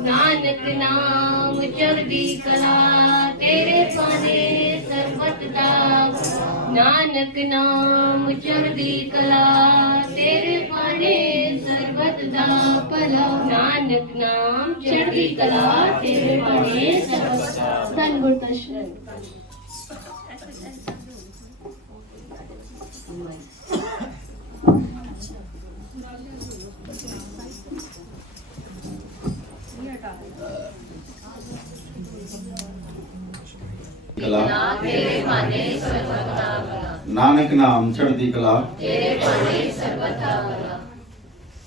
नानक नाम चढ़दी कला तेरे पाने सर्बत दा। नानक नाम चढ़दी कला तेरे पाने सर्बत दा भला। नानक नाम चढ़दी कला तेरे पाने सर्बत दा। धन गुरदर्शन कला नानक नाम चढ़दी कला तेरे पाने सर्बत दा भला।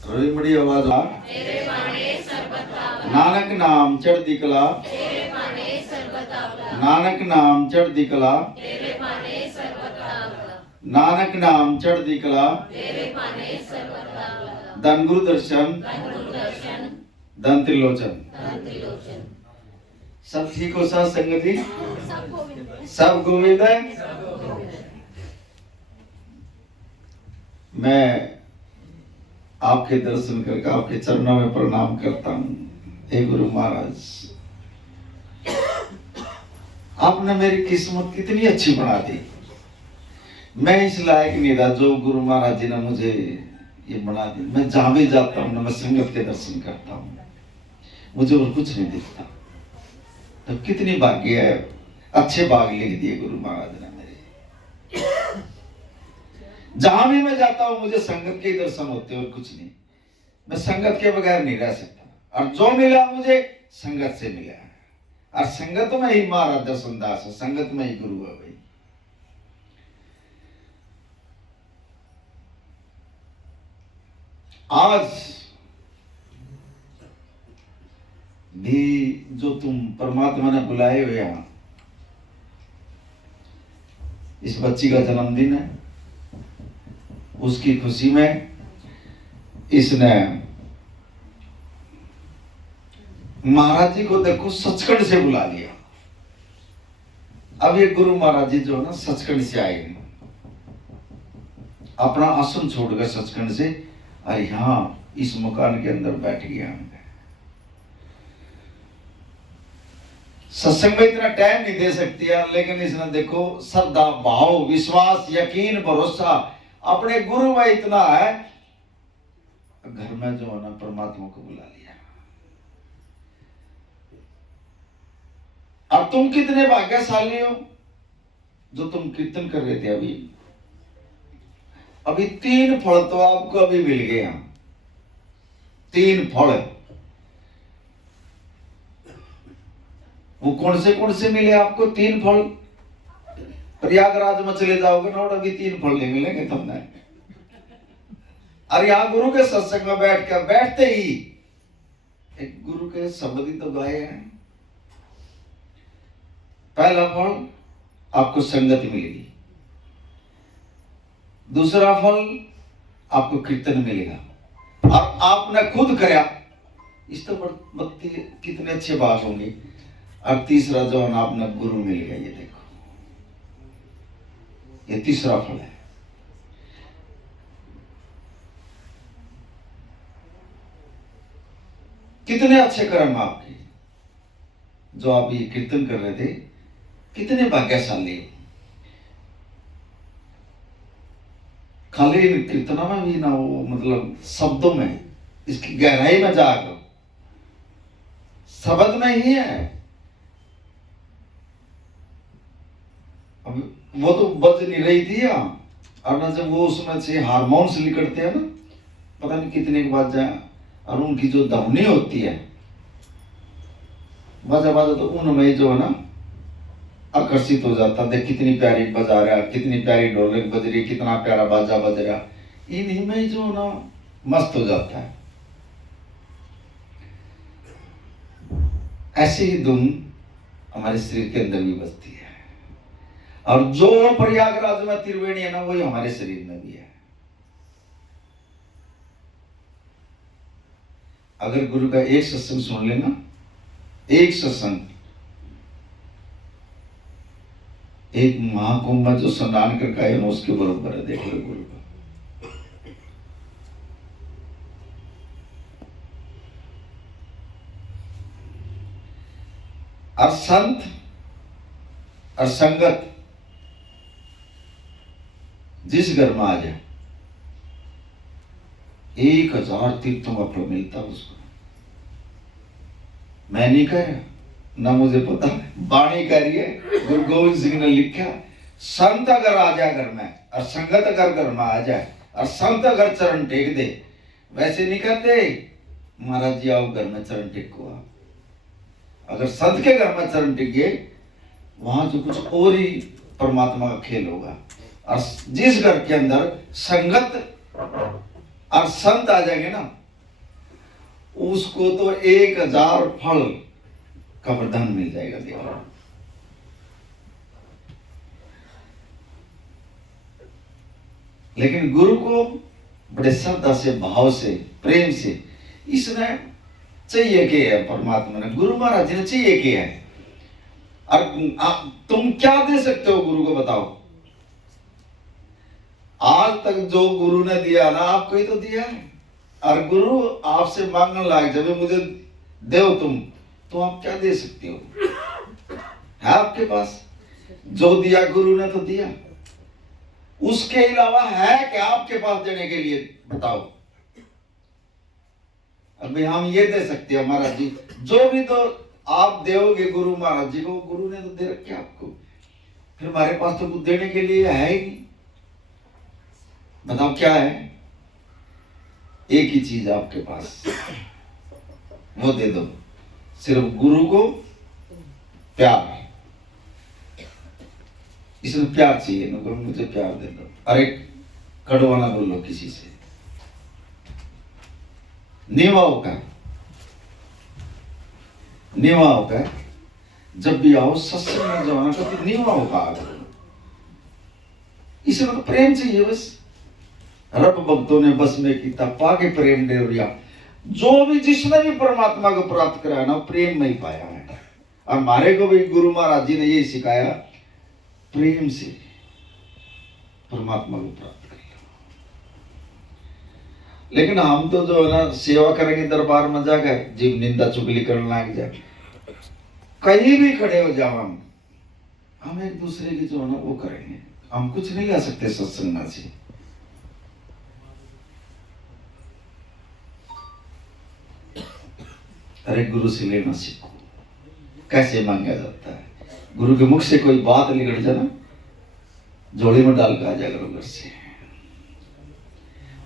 रवि बड़ी आवाज आ तेरे पाने सर्बत दा भला। नानक नाम चढ़दी कला तेरे पाने सर्बत दा भला। नानक नाम चढ़दी कला तेरे पाने सर्बत दा भला। नानक नाम चढ़दी कला तेरे पाने सर्बत दा भला। धन गुरु दर्शन धन त्रिलोचन। सब ठीक हो साथ संगति सब गोविंद है। मैं आपके दर्शन करके आपके चरणों में प्रणाम करता हूँ। हे गुरु महाराज, आपने मेरी किस्मत कितनी अच्छी बना दी। मैं इस लायक नहीं था जो गुरु महाराज जी ने मुझे ये बना दी। मैं जहां भी जाता हूँ मैं संगत के दर्शन करता हूँ, मुझे और कुछ नहीं दिखता। तो कितनी भाग्य है, अच्छे भाग लिख दिए गुरु महाराज ने मेरे। जहां भी मैं जाता हूं मुझे संगत के ही दर्शन होते हैं और कुछ नहीं। मैं संगत के बगैर नहीं रह सकता, और जो मिला मुझे संगत से मिला है, और संगत में ही महाराज दर्शन दास है, संगत में ही गुरु है भाई। आज भी जो तुम परमात्मा ने बुलाए हुए यहां, इस बच्ची का जन्मदिन है, उसकी खुशी में इसने महाराज जी को देखो सचखंड से बुला लिया। अब ये गुरु महाराज जी जो है ना सचखंड से आए, अपना आसन छोड़कर सचखंड से, और यहां इस मकान के अंदर बैठ गया। सत्संग में इतना टाइम नहीं दे सकती है, लेकिन इसने देखो श्रद्धा, भाव, विश्वास, यकीन, भरोसा अपने गुरु में इतना है, घर में जो है ना परमात्मा को बुला लिया। अब तुम कितने भाग्यशाली हो जो तुम कीर्तन कर रहे थे। अभी 3 फल तो आपको अभी मिल गए हैं, 3 फल। वो कौन से मिले आपको 3 फल? प्रयागराज में चले जाओगे ना, और अभी 3 फल नहीं मिलेंगे तुमने। और यहां गुरु के सत्संग में बैठते ही एक गुरु के शब्द ही तो गाए हैं। पहला फल आपको संगति मिलेगी, दूसरा फल आपको कीर्तन मिलेगा, और आपने खुद कराया, इस तो बत्ती कितने अच्छे बात होंगे। और तीसरा जो है आपने गुरु मिल गया। ये देखो, ये तीसरा फल है। कितने अच्छे कर्म आपके, जो आप ये कीर्तन कर रहे थे, कितने भाग्यशाली। खाली कीर्तना में भी ना वो, मतलब शब्दों में, इसकी गहराई में जाकर शब्द में ही है। अब वो तो बज नहीं रही थी और ना जब वो उसमें से हार्मोन्स निकलते हैं ना, पता नहीं कितने के बाद जाए, और उनकी जो ध्वनि होती है बाजा बाजा, तो उनमें जो है ना आकर्षित हो जाता। देख कितनी प्यारी बजा रहा है, कितनी प्यारी ढोलक बज रही, कितना प्यारा बाजा बज रहा, इन्हीं में जो ना मस्त हो जाता है। ऐसी ही धुन हमारे शरीर के अंदर भी बजती है, और जो प्रयागराज में त्रिवेणी है ना, वही हमारे शरीर में भी है। अगर गुरु का एक सत्संग सुन लेना, एक सत्संग, एक महाकुंभ में जो स्नान करके आए ना, उसके बराबर है। देख लो गुरु का। और संत और संगत जिस घर में आ जाए, 1000 तीर्थों का फल मिलता उसको। मैं नहीं कह रहा, ना मुझे पता, बाणी कह रही है, गुरु गोविंद सिंह ने लिखा, संत अगर आ जाए घर में, और संगत अगर घर में आ जाए, और संत अगर चरण टेक दे, वैसे नहीं कहते महाराज जी आओ घर में चरण टेको आप। अगर संत के घर में चरण टेक गए, वहां तो कुछ और ही परमात्मा का खेल होगा। और जिस घर के अंदर संगत और संत आ जाएंगे ना, उसको तो 1000 फल का वरदान मिल जाएगा। देखो, लेकिन गुरु को बड़े श्रद्धा से, भाव से, प्रेम से इसने चाहिए कि है, परमात्मा ने, गुरु महाराज जी ने चाहिए कि है। और तुम क्या दे सकते हो गुरु को, बताओ। आज तक जो गुरु ने दिया ना, आपको ही तो दिया है। और गुरु आपसे मांगने लायक, जब मुझे दो तुम, तो आप क्या दे सकते हो? है आपके पास? जो दिया गुरु ने तो दिया, उसके अलावा है क्या आपके पास देने के लिए, बताओ। अभी हम ये दे सकते हैं महाराज जी, जो भी तो आप दोगे गुरु महाराज जी को, गुरु ने तो दे रखे आपको। फिर हमारे पास तो कुछ देने के लिए है ही नहीं। बताओ क्या है? एक ही चीज आपके पास, वो दे दो, सिर्फ गुरु को प्यार। इसमें प्यार चाहिए ना, बोलो मुझे प्यार दे दो। अरे कड़वा ना बोलो किसी से, नीवा होकर नीवा होकर जब भी आओ सत्संग में जवाना कभी नीवा होगा। इसमें तो प्रेम चाहिए बस। रब भक्तों ने बस में किया पाके प्रेम दे दिया। जो भी जिसने भी परमात्मा को प्राप्त कराया ना, प्रेम में ही पाया है। और हमारे को भी गुरु महाराज जी ने यही सिखाया, प्रेम से परमात्मा को प्राप्त कर। लेकिन हम तो जो है ना, सेवा करेंगे दरबार में जाकर, जीव निंदा चुगली करने लग जाए, कहीं भी खड़े हो जाओ हम एक दूसरे की जो है ना वो करेंगे। हम कुछ नहीं ला सकते सत्संग में से। अरे गुरु से लेना सीखो, कैसे मांगा जाता है। गुरु के मुख से कोई बात निकल जाए ना, झोली में डाल के आ जाएगा घर से।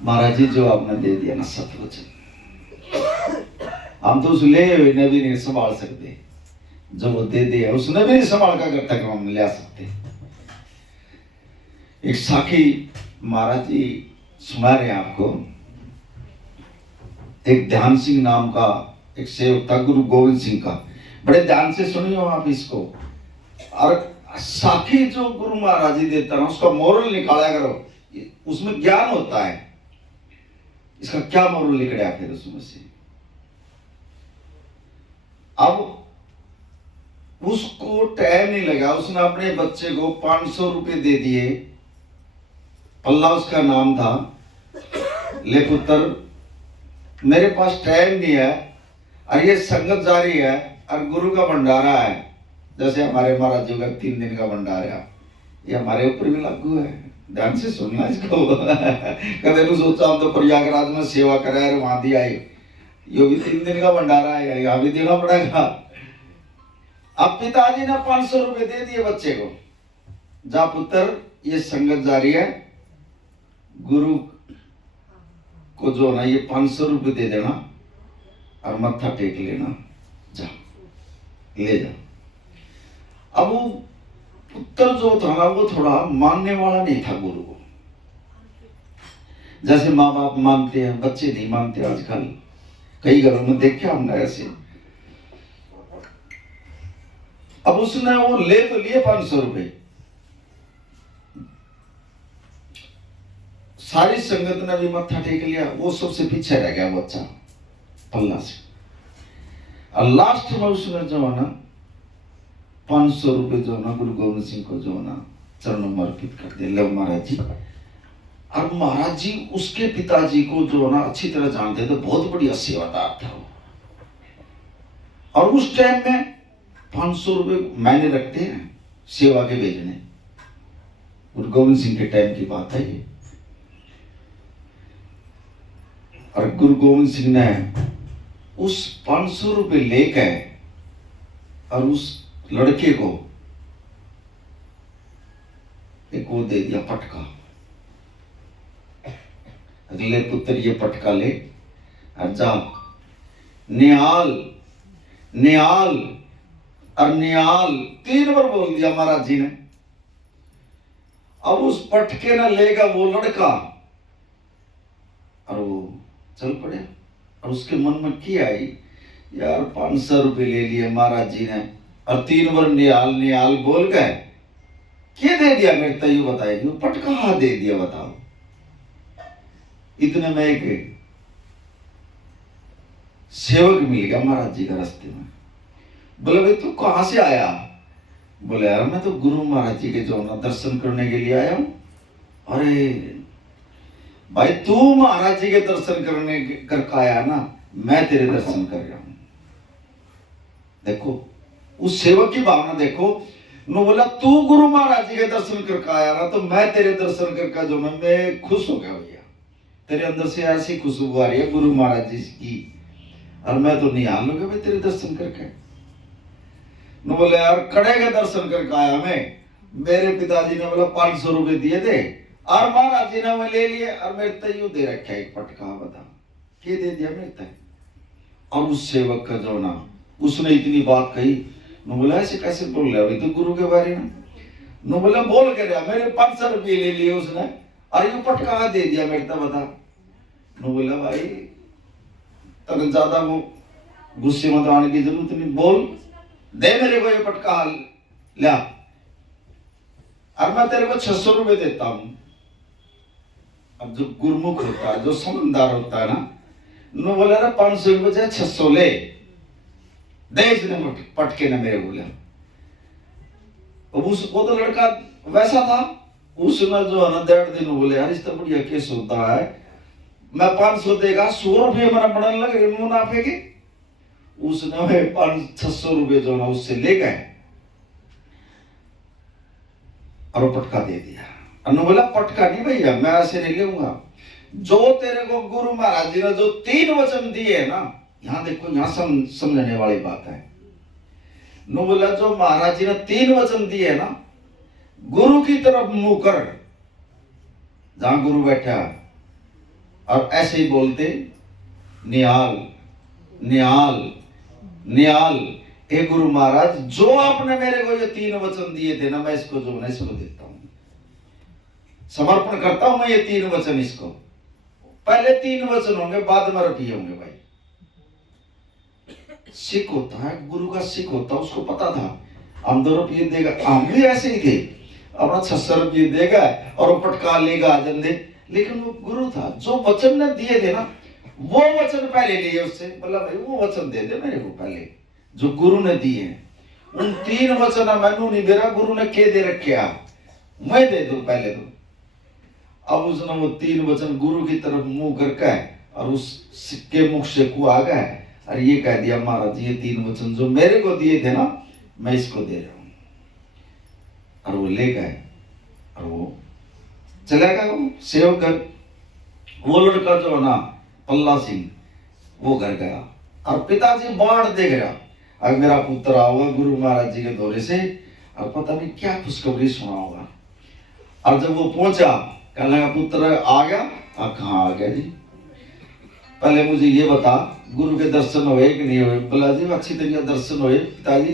महाराज जी जो आपने दे दिया ना सतवचन, हम तो उस ले हुए ने भी नहीं संभाल सकते। जो वो दे दिया उसने भी नहीं संभाल कर घर तक हम ले आ सकते। एक साखी महाराज जी सुना रहे हैं आपको। एक ध्यान सिंह नाम का एक सेवक था गुरु गोविंद सिंह का। बड़े ध्यान से सुनियो आप इसको। और साखी जो गुरु महाराज जी देता ना, उसका मोरल निकाला करो, उसमें ज्ञान होता है। इसका क्या मोरल निकला फिर उसमें से? अब उसको टाइम नहीं लगा, उसने अपने बच्चे को 500 रुपए दे दिए। पल्ला उसका नाम था। ले पुत्र मेरे पास टाइम नहीं है, और ये संगत जारी है, और गुरु का भंडारा है। जैसे हमारे महाराज जी का 3 दिन का भंडारा, ये हमारे ऊपर भी लागू है। ध्यान से सुनना इसको। कदे तो सोचा हम तो प्रयागराज में सेवा कराए और वहां दिया, ये भी 3 दिन का भंडारा है, यहाँ भी देना पड़ेगा। अब पिताजी ने 500 रुपए दे दिए बच्चे को, जा पुत्र ये संगत जारी है, गुरु को जो ना ये 500 रुपए दे देना और मत्था टेक लेना, जा ले जा। अब वो पुत्र जो था ना, वो थोड़ा मानने वाला नहीं था गुरु को। जैसे माँ बाप मानते हैं, बच्चे नहीं मानते आजकल। कई घरों में देखे हमने ऐसे। अब उसने वो ले तो लिए 500 रुपए, सारी संगत ने भी मत्था टेक लिया, वो सबसे पीछे रह गया बच्चा पल्ला से। और लास्ट में उसने जो है ना 500 रुपए जो ना गुरु गोविंद सिंह को जो ना चरणों में अर्पित कर दिया। लो महाराज जी। और महाराज जी उसके पिताजी को जो ना अच्छी तरह जानते थे, बहुत बढ़िया सेवादार था वो। और उस टाइम में 500 रुपए मैंने रखते हैं सेवा के भेजने। गुरु गोविंद सिंह के टाइम की बात है ये। और गुरु गोविंद सिंह ने उस 500 रुपए लेकर और उस लड़के को एक वो दे दिया पटका। अगले पुत्र ये पटका ले और जा, निहाल निहाल और निहाल 3 बार बोल दिया महाराज जी ने। अब उस पटके ना लेगा वो लड़का और वो चल पड़े। और उसके मन में क्या आई, यार 500 रुपए ले लिए महाराज जी ने और 3 बार निहाल निहाल बोल गए, क्या दे दिया मेरे तय बताएगी, पटका हाथ दे दिया बताओ। इतने में एक सेवक मिल गया महाराज जी का रास्ते में। बोले भाई तू कहां से आया? बोले यार मैं तो गुरु महाराज जी के जो ना दर्शन करने के लिए आया हूं। अरे भाई तू महाराज जी के दर्शन करने कर आया ना, मैं तेरे दर्शन कर रहा हूं। देखो उस सेवक की भावना देखो। नो बोला तू गुरु महाराज जी के दर्शन करके आया ना, तो मैं तेरे दर्शन करके जो मैं खुश हो गया भैया। तेरे अंदर से ऐसी खुशबू आ रही है गुरु महाराज जी की, और मैं तो नहीं हाल लूंगा भाई तेरे दर्शन करके। नो बोले यार कड़े के दर्शन करके आया मैं, मेरे पिताजी ने बोला 500 रुपए दिए थे और महाराज जी ने वो ले लिए और मेरे तय दे रखा एक पटका, बता के दे दिया मेरे तय। और उस सेवक का जो ना, उसने इतनी बात कही, नु बोला ऐसे कैसे बोल रहे अभी तो गुरु के बारे में। नु बोला बोल के रहा, मेरे 500 रुपये ले लिए उसने और ये पटका दे दिया मेरे तय, बता। नु बोला भाई तक ज्यादा वो गुस्से में आने की जरूरत नहीं, बोल दे मेरे को ये पटका ला, और मैं तेरे को 600 रुपये देता हूं। अब जो गुरुमुख होता है, जो समझदार होता है ना, नो बोला ना 500 रुपये चाहे 600 ले दे इसने पटके ने मेरे बोला। अब वो तो लड़का वैसा था, उसने जो है ना 1.5 दिन बोले यार इस तो बढ़िया केस होता है, मैं 500 देगा, 100 रुपये मेरा बढ़ने लगे मुनाफे के। उसने 500-600 रुपये जो ना उससे ले गए और वो पटका दे दिया। और बोला पटका नहीं भैया, मैं ऐसे नहीं लूंगा, जो तेरे को गुरु महाराज जी ने जो 3 वचन दिए है ना, यहां देखो, यहां समझने वाली बात है। नो बोला जो महाराज जी ने 3 वचन दिए है ना, गुरु की तरफ मुंह कर, जहां गुरु बैठा, और ऐसे ही बोलते निहाल निहाल निहाल, हे गुरु महाराज जो आपने मेरे को ये 3 वचन दिए थे ना, मैं इसको जो ना इसको देता हूं, समर्पण करता हूं मैं ये 3 वचन इसको। पहले 3 वचन होंगे, बाद में रुपये होंगे भाई। सिख होता है, गुरु का सिख होता है, उसको पता था हम 2 रुपये देगा, हम भी ऐसे ही थे, अपना 600 रुपये देगा और वो पटका लेगा आजन दे। लेकिन वो गुरु था, जो वचन ने दिए थे ना, वो वचन पहले लिए उससे, बोला भाई वो वचन दे दे मेरे को पहले जो गुरु ने दिए हैं। उन 3 वचन मैनू नहीं दे रहा, गुरु ने के दे रखे, मैं दे दू पहले तो। अब उसने वो 3 वचन गुरु की तरफ मुंह करके और उस सिक्के मुख से को आ गए और ये कह दिया महाराज ये 3 वचन जो मेरे को दिए थे ना, मैं इसको दे रहा हूं। और वो ले गए और वो चला गया, वो सेवक। वो लड़का जो है ना पल्ला सिंह, वो घर गया और पिताजी बाढ़ देख रहा, अब मेरा पुत्र आओगा गुरु महाराज जी के दौरे से, और पता नहीं क्या खुशखबरी सुना होगा। और जब वो पहुंचा, कहने लगा पुत्र आ गया। अब कहाँ आ गया जी, पहले मुझे ये बता गुरु के दर्शन हुए कि नहीं हुए। बोला जी अच्छी तरीके दर्शन हुए पिताजी,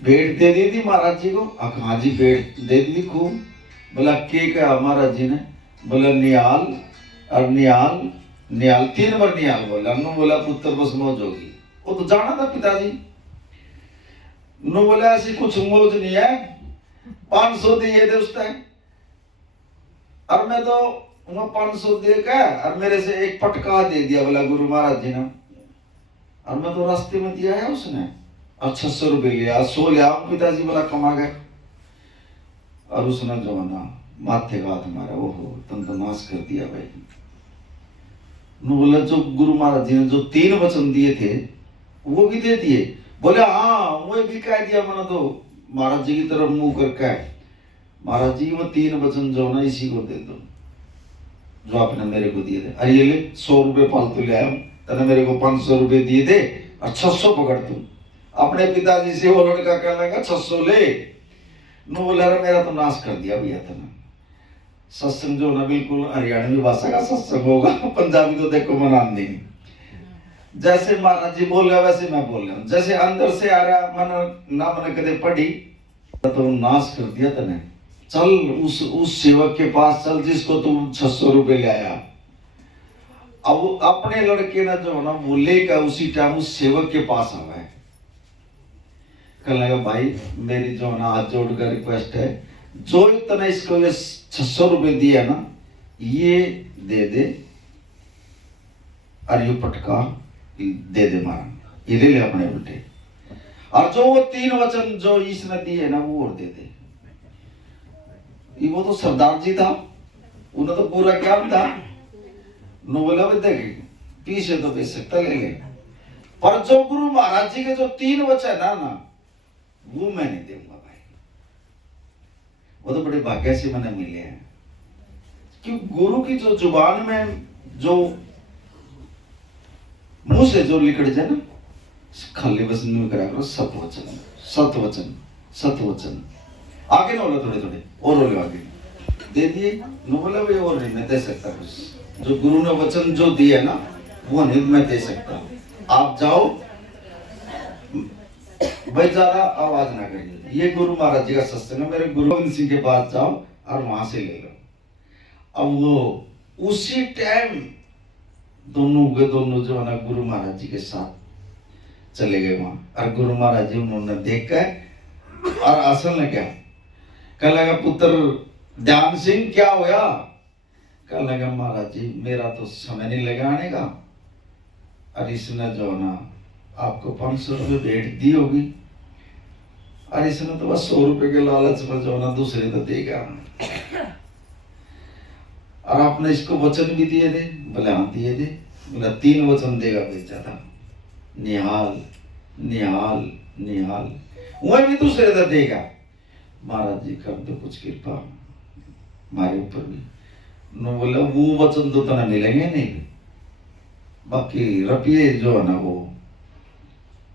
भेंट दे दी थी महाराज जी को। हाँ जी भेंट दे दी खूब। बोला के कहा महाराज जी ने। बोला निहाल और निहाल निहाल, 3 बार निहाल बोला। नु बोला पुत्र बस मौज होगी, वो तो जाना था पिताजी। नु बोला ऐसी कुछ मौज नहीं है, 500 दिए थे उस टाइम, और मैं तो वो 500 दे के और मेरे से एक पटका दे दिया बोला गुरु महाराज जी ने, और मैं तो रास्ते में दिया है उसने, और 600 रुपये लिया, 100 लिया पिताजी बोला कमा गए। और उसने जो है ना माथे का हाथ मारा, ओहो तुम तो नाश कर दिया भाई। नु बोला जो गुरु महाराज जी ने जो 3 वचन दिए थे वो भी दे दिए। बोले हाँ वो भी कह दिया मैंने तो महाराज जी की तरफ मुंह करके, महाराज जी वो 3 वचन जो ना इसी को दे दो जो आपने मेरे को दिए थे। अरे ये ले 100 रुपये फालतू ले आया, तूने मेरे को 500 रुपये दिए थे और 600 पकड़ तू। अपने पिताजी से वो लड़का कहने लगा 600 ले। नु बोला मेरा तो नाश कर दिया भैया तुमने। सत्संग जो ना बिल्कुल हरियाणवी भाषा का सत्संग होगा, पंजाबी तो देखो मना नहीं। जैसे महाराज जी बोल रहे वैसे मैं बोल रहा हूँ, जैसे अंदर से आ रहा मन ना मैंने कदे पढ़ी तो नाश कर दिया तने। चल उस सेवक के पास चल जिसको तुम 600 रुपये ले आया। अब अपने लड़के ने जो है ना वो लेकर उसी टाइम उस सेवक के पास आवा है। कहने लगा भाई मेरी जो है ना हाथ जोड़कर रिक्वेस्ट है, जो इतना इसको ये 600 रुपये दिया ना ये दे दे, और ये पटका दे दे मारा, ये ले ले अपने बेटे, और जो वो 3 वचन जो इसने दिए ना वो और दे दे। वो तो सरदार जी था, उन्हें तो पूरा ज्ञान था। नो बोला देख पीछे तो बेच सकता ले ले, पर जो गुरु महाराज जी के जो 3 वचन है ना वो मैं नहीं दूंगा भाई। वो तो बड़े भाग्य से मैंने मिले हैं, क्यों गुरु की जो जुबान में जो मुंह से जो निकल जाए ना, खाली बस नहीं करा करो सत वचन। आगे ना बोलो थोड़े थोड़े और बोलो आगे। दे दिए। नो बोला भाई और नहीं मैं दे सकता कुछ, जो गुरु ने वचन जो दिए ना वो नहीं मैं दे सकता। आप जाओ भाई, ज्यादा आवाज ना करिए, ये गुरु महाराज जी का सत्संग है, मेरे गुरु गोविंद सिंह के पास जाओ और वहां से ले लो। अब वो उसी टाइम दोनों के दोनों जो है ना गुरु महाराज जी के साथ चले गए वहां, और गुरु महाराज जी उन्होंने देख कर और असल ने क्या कहने लगा, पुत्र ध्यान सिंह क्या होया? कहने लगा महाराज जी मेरा तो समय नहीं लगा आने का, और इसने जो ना आपको 500 रुपये भेंट दी होगी, और इसने तो बस 100 रुपये के लालच में जो ना दूसरे तो देगा, और आपने इसको वचन भी दिए थे? बोले हाँ दिए थे। बोला 3 वचन देगा बेचा था, निहाल निहाल निहाल, वह भी दूसरे तो देगा। महाराज जी कर दो कुछ कृपा हमारे ऊपर भी। नो बोला वो वचन तो तना मिलेंगे नहीं, बाकी रुपये जो है ना वो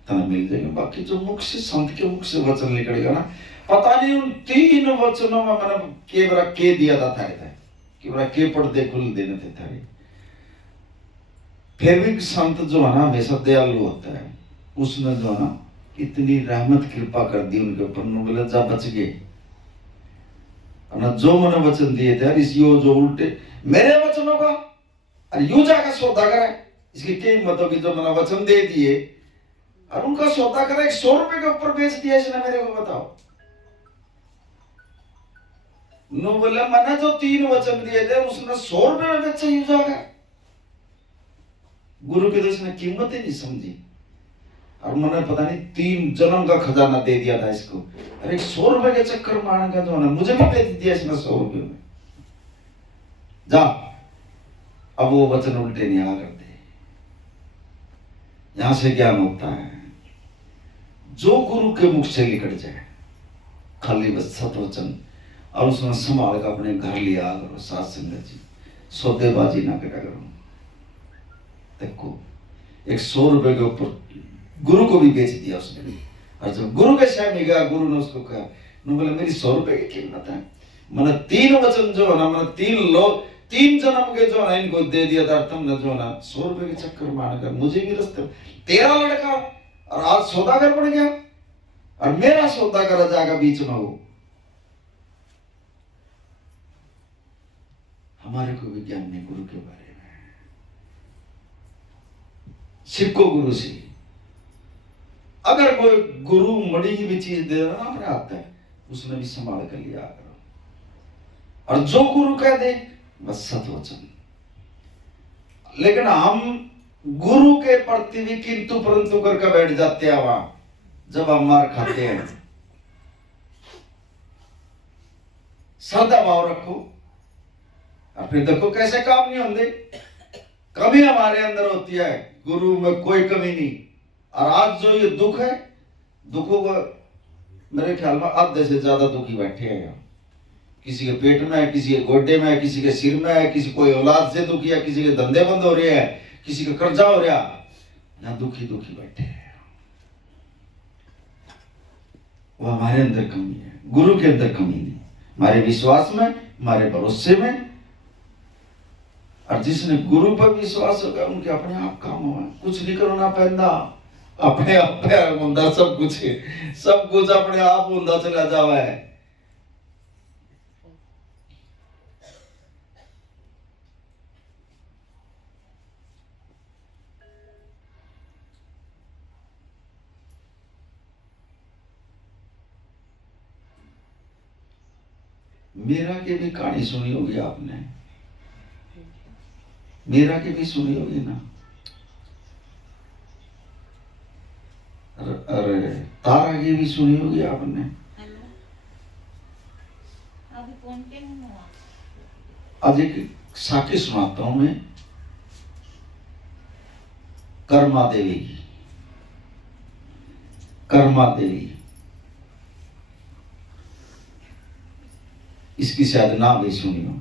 तना मिल जाएगा, बाकी जो मुख से संत के मुख से वचन निकलेगा ना, पता नहीं उन 3 वचनों में मैंने केवरा के दिया था थारे केवरा के पर्दे खुल देने थे थारे। फिर भी संत जो है ना हमेशा दयालु होता है, उसने जो है ना इतनी रहमत कृपा कर दी उनके ऊपर, बोले जा बच गए। जो मैंने वचन दिए थे इस यो जो उल्टे मेरे वचनों का और यू जाकर सौदा करा, इसकी क्या हिम्मत होगी? जो मैंने वचन दे दिए और उनका सौदा करा, 100 रुपए के ऊपर बेच दिया इसने, मेरे को बताओ। नो बोला मैंने जो 3 वचन दिए थे उसने 100 रुपए में बेचा यू जाकर। गुरु की तो इसने कीमत ही नहीं समझी, और मैंने पता नहीं 3 जन्म का खजाना दे दिया था इसको, अरे 100 रुपए के चक्कर मारने का जो है मुझे भी बेच दिया इसने 100 रुपए में। जा अब वो वचन उल्टे नहीं आया करते। यहां से ज्ञान होता है जो गुरु के मुख से निकल जाए, खाली बस सत वचन, और उसने संभाल कर अपने घर लिया करो। साथ संगत जी सौदेबाजी ना करा करो। देखो 100 रुपए के ऊपर गुरु को भी बेच दिया उसने, और जब गुरु के सामने गया गुरु ने उसको कहा, बोले मेरी 100 रुपए की कीमत है, मैंने 3 वचन जो है ना मैंने 3 जन्म के जो है इनको दे दिया था, तुमने जो है ना 100 रुपए के चक्कर मारकर मुझे भी रास्ते तेरा लड़का और आज सौदागर बन गया, और मेरा सौदागर जाएगा बीच में। हो हमारे को भी ज्ञान नहीं गुरु के बारे में, सीखो गुरु से। अगर कोई गुरु मड़ी की भी चीज दे रहा ना अपने हाथ है, उसने भी संभाल कर लिया करो, और जो गुरु कह दे बस सत वचन। लेकिन हम गुरु के प्रति भी किंतु परंतु करके बैठ जाते हैं वहां, जब हम मार खाते हैं। श्रद्धा भाव रखो, और फिर देखो कैसे काम नहीं होंगे। कमी हमारे अंदर होती है, गुरु में कोई कमी नहीं। और आज जो ये दुख है, दुखों को मेरे ख्याल में आधे से ज्यादा दुखी बैठे हैं यहाँ। किसी के पेट में है, किसी के गोड्डे में है, किसी के सिर में है, किसी कोई औलाद से दुखी है, किसी के धंधे बंद हो रहे हैं, किसी का कर्जा हो रहा, यहाँ दुखी दुखी बैठे हैं। वो हमारे अंदर कमी है, गुरु के अंदर कमी नहीं, हमारे विश्वास में, हमारे भरोसे में। और जिसने गुरु पर विश्वास होगा उनके अपने आप काम हुआ, कुछ नहीं करना पैदा, अपने आप पे होता सब कुछ अपने आप होता चला जावा है। मीरा की भी कहानी सुनी होगी आपने, मीरा की भी सुनी होगी ना। अरे तारा की भी सुनी होगी आपने। आज एक साखी सुनाता हूं मैं कर्मा देवी की। कर्मा देवी, इसकी शायद नाम भी सुनी हो।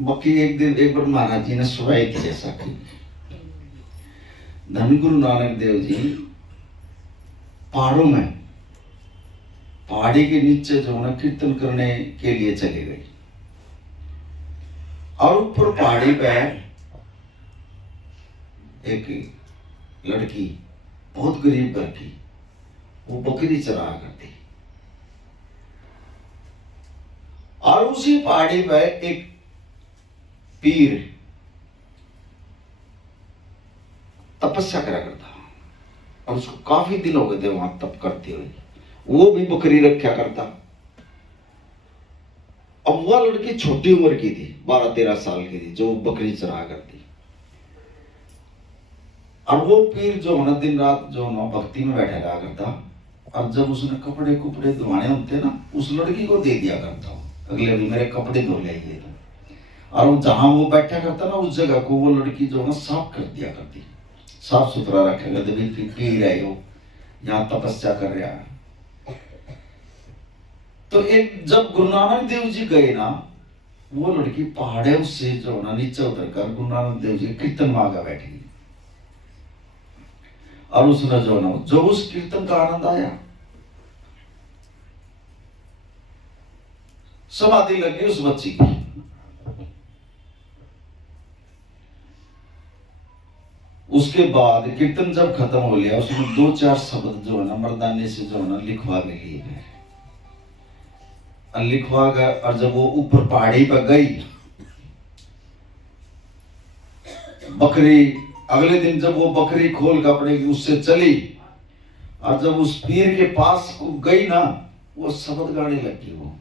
बाकी एक बार महाराज जी ने सुनाई थी ऐसा कि धन गुरु नानक देव जी पहाड़ों में, पहाड़ी के नीचे जो है कीर्तन करने के लिए चले गए। और ऊपर पहाड़ी पे एक लड़की, बहुत गरीब घर की, वो बकरी चरा करती। और उसी पहाड़ी पे एक पीर तपस्या करा करता, और उसको काफी दिन हो गए थे वहां तप करते हुए। वो भी बकरी रखा करता। अब वह लड़की छोटी उम्र की थी, 12-13 साल की थी, जो बकरी चरा करती। और वो पीर जो है ना, दिन रात जो है ना भक्ति में बैठा रहा करता। और जब उसने कपड़े कुपड़े धुआने होते ना, उस लड़की को दे दिया करता, अगले दिन मेरे कपड़े धो ले। और वो जहां वो बैठा करता ना, उस जगह को वो लड़की जो है ना साफ कर दिया करती, साफ सुथरा रखा करती। भाई पी रहे हो, यहाँ तपस्या कर रहा है। तो एक जब गुरु नानक देव जी गए ना, वो लड़की पहाड़ों से जो ना नीचे उतर कर गुरु नानक देव जी कीर्तन में आगे बैठ गई। और उसने जो ना, जो उस कीर्तन का आनंद आया, समाधि लगी उस बच्ची की। उसके बाद कीर्तन जब खत्म हो गया, उसमें 2-4 शब्द जो है ना मर्दाने से जो है ना लिखवा के लिए गए, लिखवा गए। और जब वो ऊपर पहाड़ी पर गई बकरी, अगले दिन जब वो बकरी खोल कर अपने उससे चली, और जब उस पीर के पास गई ना, वो शब्द गाने लगी वो।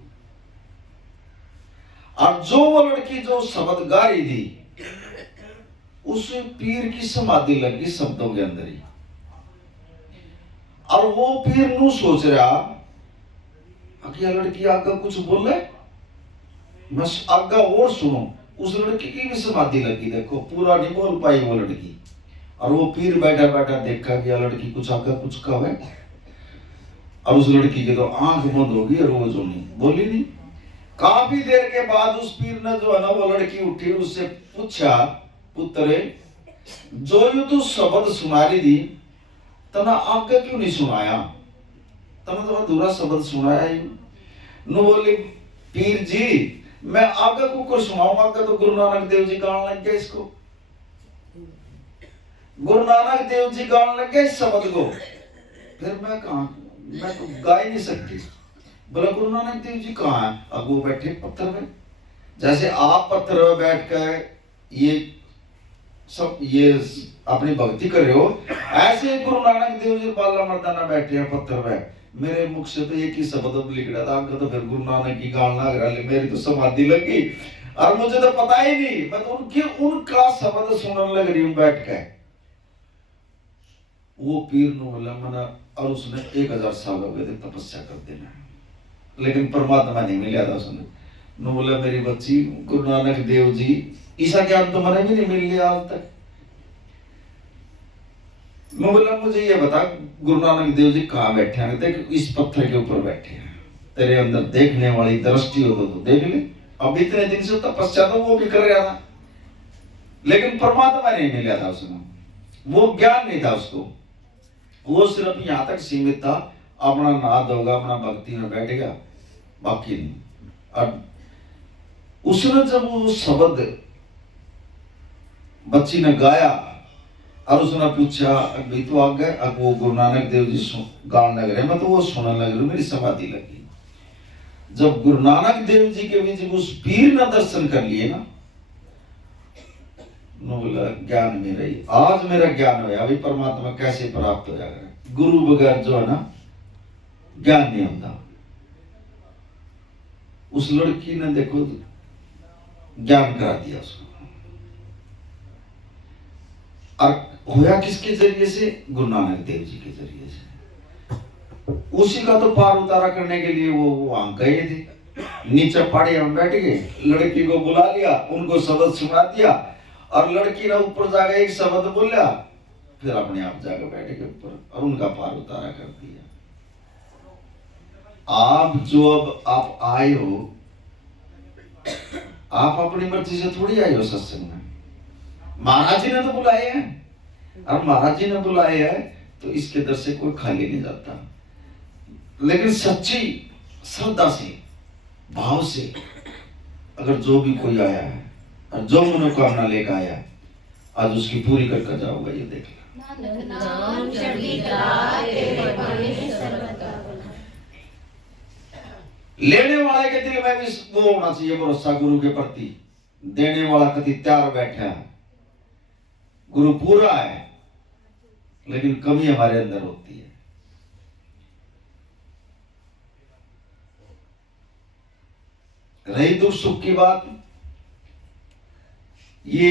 और जो वो लड़की जो शब्द गा रही थी, उस पीर की समाधि लगी शब्दों के अंदर ही। और वो पीर नू सोच रहा कि यह लड़की आगे कुछ बोले, मैं आगे और सुनो। उस लड़की की भी समाधि लगी, देखो पूरा नहीं बोल पाई वो लड़की। और वो पीर बैठा बैठा देखा कि यह लड़की कुछ आगे कुछ कहे। और उस लड़की की तो आंख बंद होगी और वो जो नहीं बोली नहीं। काफी देर के बाद उस पीर ने जो है ना, वो लड़की उठी, उससे पूछा, पुत्र जो यू तू शब्द सुना रही थी, तना आगे क्यों नहीं सुनाया? तना तो अधूरा शब्द सुनाया ही। नु बोले, पीर जी मैं आगे को सुनाऊंगा, आगे तो गुरु नानक देव जी गाने लग गए इसको। गुरु नानक देव जी गाने लग गए इस शब्द को, फिर मैं कहा, मैं तो गा ही नहीं सकती। बोला गुरु नानक देव जी कहाँ है? अब वो बैठे पत्थर में, जैसे आप पत्थर में बैठ कर ये अपनी भक्ति कर रहे हो, ऐसे गुरु नानक देव जी बाला मर्दाना बैठे हैं पत्थर में। मेरे मुख से तो एक ही शब्द लिख रहा था, आपका तो फिर गुरु नानक की गाल ना करा ले, मेरी तो समाधि लगी। और मुझे तो पता ही नहीं, मैं तो उनका शब्द सुनने लग रही हूँ बैठ के। वो पीर ने बोला मना, और उसने 1000 साल हो गए थे तपस्या कर देना, लेकिन परमात्मा नहीं मिला था उसने। नो बोला मेरी बच्ची, गुरु नानक देव जी ईसा ज्ञान तो मैंने भी नहीं मिल लिया आज तक। मैं बोला मुझे ये बता, गुरु नानक देव जी कहाँ बैठे हैं? देख इस पत्थर के ऊपर बैठे हैं, तेरे अंदर देखने वाली दृष्टि हो तो देख ले। अब इतने दिन से तपस्या तो वो भी कर रहा था, लेकिन परमात्मा नहीं मिला था उसमें, वो ज्ञान नहीं था उसको। वो सिर्फ यहाँ तक सीमित था, अपना नाद होगा, अपना भक्ति में बैठ गया, बाकी नहीं। अब उसने जब वो शब्द बच्ची ने गाया, और उसने पूछा भाई तो आ गए, अब वो गुरु नानक देव जी गान लग रहे, मैं तो वो सुनने लग रही, मेरी समाधि लगी। जब गुरु नानक देव जी के बीच उस पीर ने दर्शन कर लिए ना, बोला ज्ञान मेरा ही, आज मेरा ज्ञान हुआ। अभी परमात्मा कैसे प्राप्त हो जाएगा? गुरु बगैर जो है ना ज्ञान नहीं होता। उस लड़की ने देखो ज्ञान करा दिया उसको। और होया किसके जरिए से? गुरु नानक देव जी के जरिए से। उसी का तो पार उतारा करने के लिए वो वहां गए थे, नीचे पहाड़ियां में बैठ गए, लड़की को बुला लिया, उनको शब्द सुना दिया, और लड़की ने ऊपर जाकर एक शब्द बोला, फिर अपने आप जाकर बैठ गए ऊपर, और उनका पार उतारा कर दिया। आप जो अब आप आए हो, आप अपनी मर्जी से थोड़ी आए हो सत्संग में, महाराज जी ने तो बुलाए हैं। और महाराज जी ने बुलाए हैं तो इसके दर से कोई खाली नहीं जाता। लेकिन सच्ची श्रद्धा से, भाव से अगर जो भी कोई आया है, और जो मनोकामना लेकर आया आज उसकी पूरी करके जाओगा, ये देख लो। नाम चढ़ी कला तेरे पाने सर्वथा भला। लेने वाले के दिल में भी वो होना चाहिए भरोसा गुरु के प्रति। देने वाला कति तैयार बैठा है, गुरु पूरा है, लेकिन कमी हमारे अंदर होती है। रही दुख सुख की बात, ये